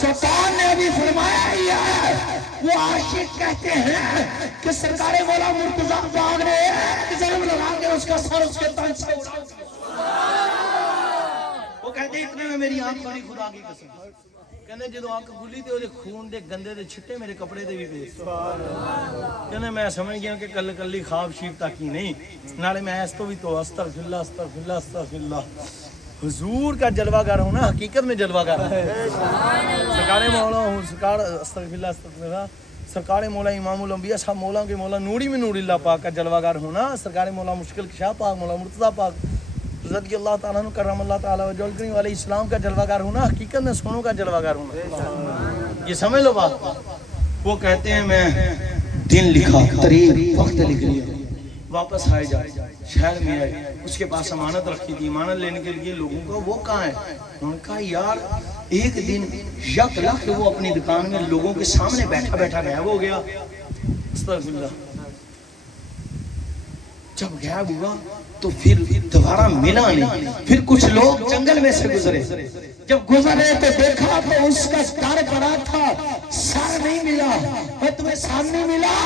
سلطان نے ابھی فرمایا ہی ہے وہ عاشق کہتے ہیں کہ سرکار مولا مرتضیٰ پاک نے ایک ضرب لگا کے اس کا سر اس کے تن سے اڑا دیا. وہ کہتے ہیں اتنے میں میری آنکھ بڑی خدا کی قسم. کہنے جدو آنکھ کھلی تے خون دے گندے دے چھٹے میرے کپڑے دے بھی پیس. کہنے میں سمجھ گیا کہ کل کلی خواب شیف تک ہی نہیں نالے میں اس تو بھی تو استغفراللہ استغفراللہ استغفراللہ. حضور کا جلوہ گر ہونا حقیقت میں جلوہ گر ہے. سرکار مولا ہوں سرکار استغفراللہ استغفراللہ سرکار مولا امام الانبیاء صاحب مولا کے مولا نوری میں نور اللہ پاک کا جلوہ گر ہونا. سرکار مولا مشکل کشا پاک مولا مرتضیٰ پاک رضی اللہ تعالیٰ عنہ کرم اللہ تعالیٰ وجہ الکریم علیہ السلام کا جلوہ گر ہونا حقیقت میں سونوں کا جلوہ گر ہونا. یہ سمجھ لو بات. وہ کہتے ہیں میں دن لکھا تاریخ وقت لکھ لیا واپس آئے جائے شہر میں آئے. اس کے پاس امانت رکھی تھی. امانت لینے کے لیے لوگوں کو وہ کہاں ہے. انہوں نے کہا یار ایک دن یک لخت وہ اپنی دکان میں لوگوں کے سامنے بیٹھا بیٹھا غائب ہو گیا. استغفراللہ. جب غائب ہوا تو پھر دوبارہ ملا نہیں. پھر کچھ لوگ جنگل میں سے گزرے. جب گزرے تو دیکھا تو اس کا سر پڑا تھا سر نہیں ملا. اور تمہیں سر نہیں ملا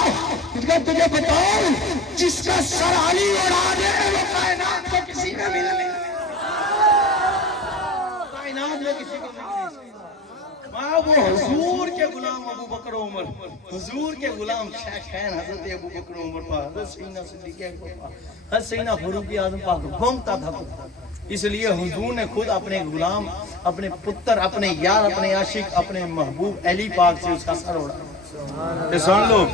تجھے بتاؤ جس کا سر علی اڑا دے وہ کائنات کو کسی میں مل نہیں. کائنات میں کسی کو نہیں. وہ حضور کے غلام ابو بکر و عمر حضور کے غلام شیخین حضرت ابو بکر و عمر پاک حضرت سیدنا صدیق اکبر پاک حضرت سیدنا فاروق اعظم پاک گھومتا تھا. اس لیے حضور نے خود اپنے غلام اپنے پتر اپنے یار اپنے عاشق اپنے محبوب علی پاک سے اس کا سر اڑا. تو سن لو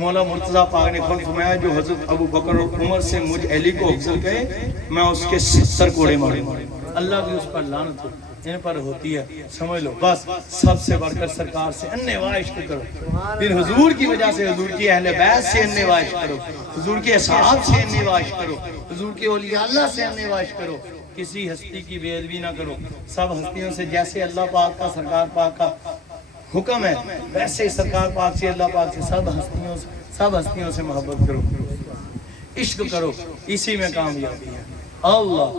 مولا مرتضیٰ پاک نے خود فرمایا جو حضرت ابو بکر و عمر سے مجھ علی کو افضل کہے میں اس کے 70 کوڑے ماروں. اللہ کی اس پر لعنت ہو ان پر ہوتی ہے. سمجھ لو بس سب سے بڑھ کر سرکار سے اننے عشق کرو. پھر حضور کی وجہ سے حضور کی اہل بیت سے اننے عشق کرو. حضور کے اصحاب سے اننے عشق کرو. حضور کے اولیاء اللہ سے اننے عشق کرو. کسی ہستی کی بے ادبی نہ کرو. سب ہستیوں سے جیسے اللہ پاک کا سرکار پاک کا حکم ہے ویسے سرکار پاک سے اللہ پاک سے سب ہستیوں سے محبت کرو. عشق کرو. اسی میں کامیابی ہے. اللہ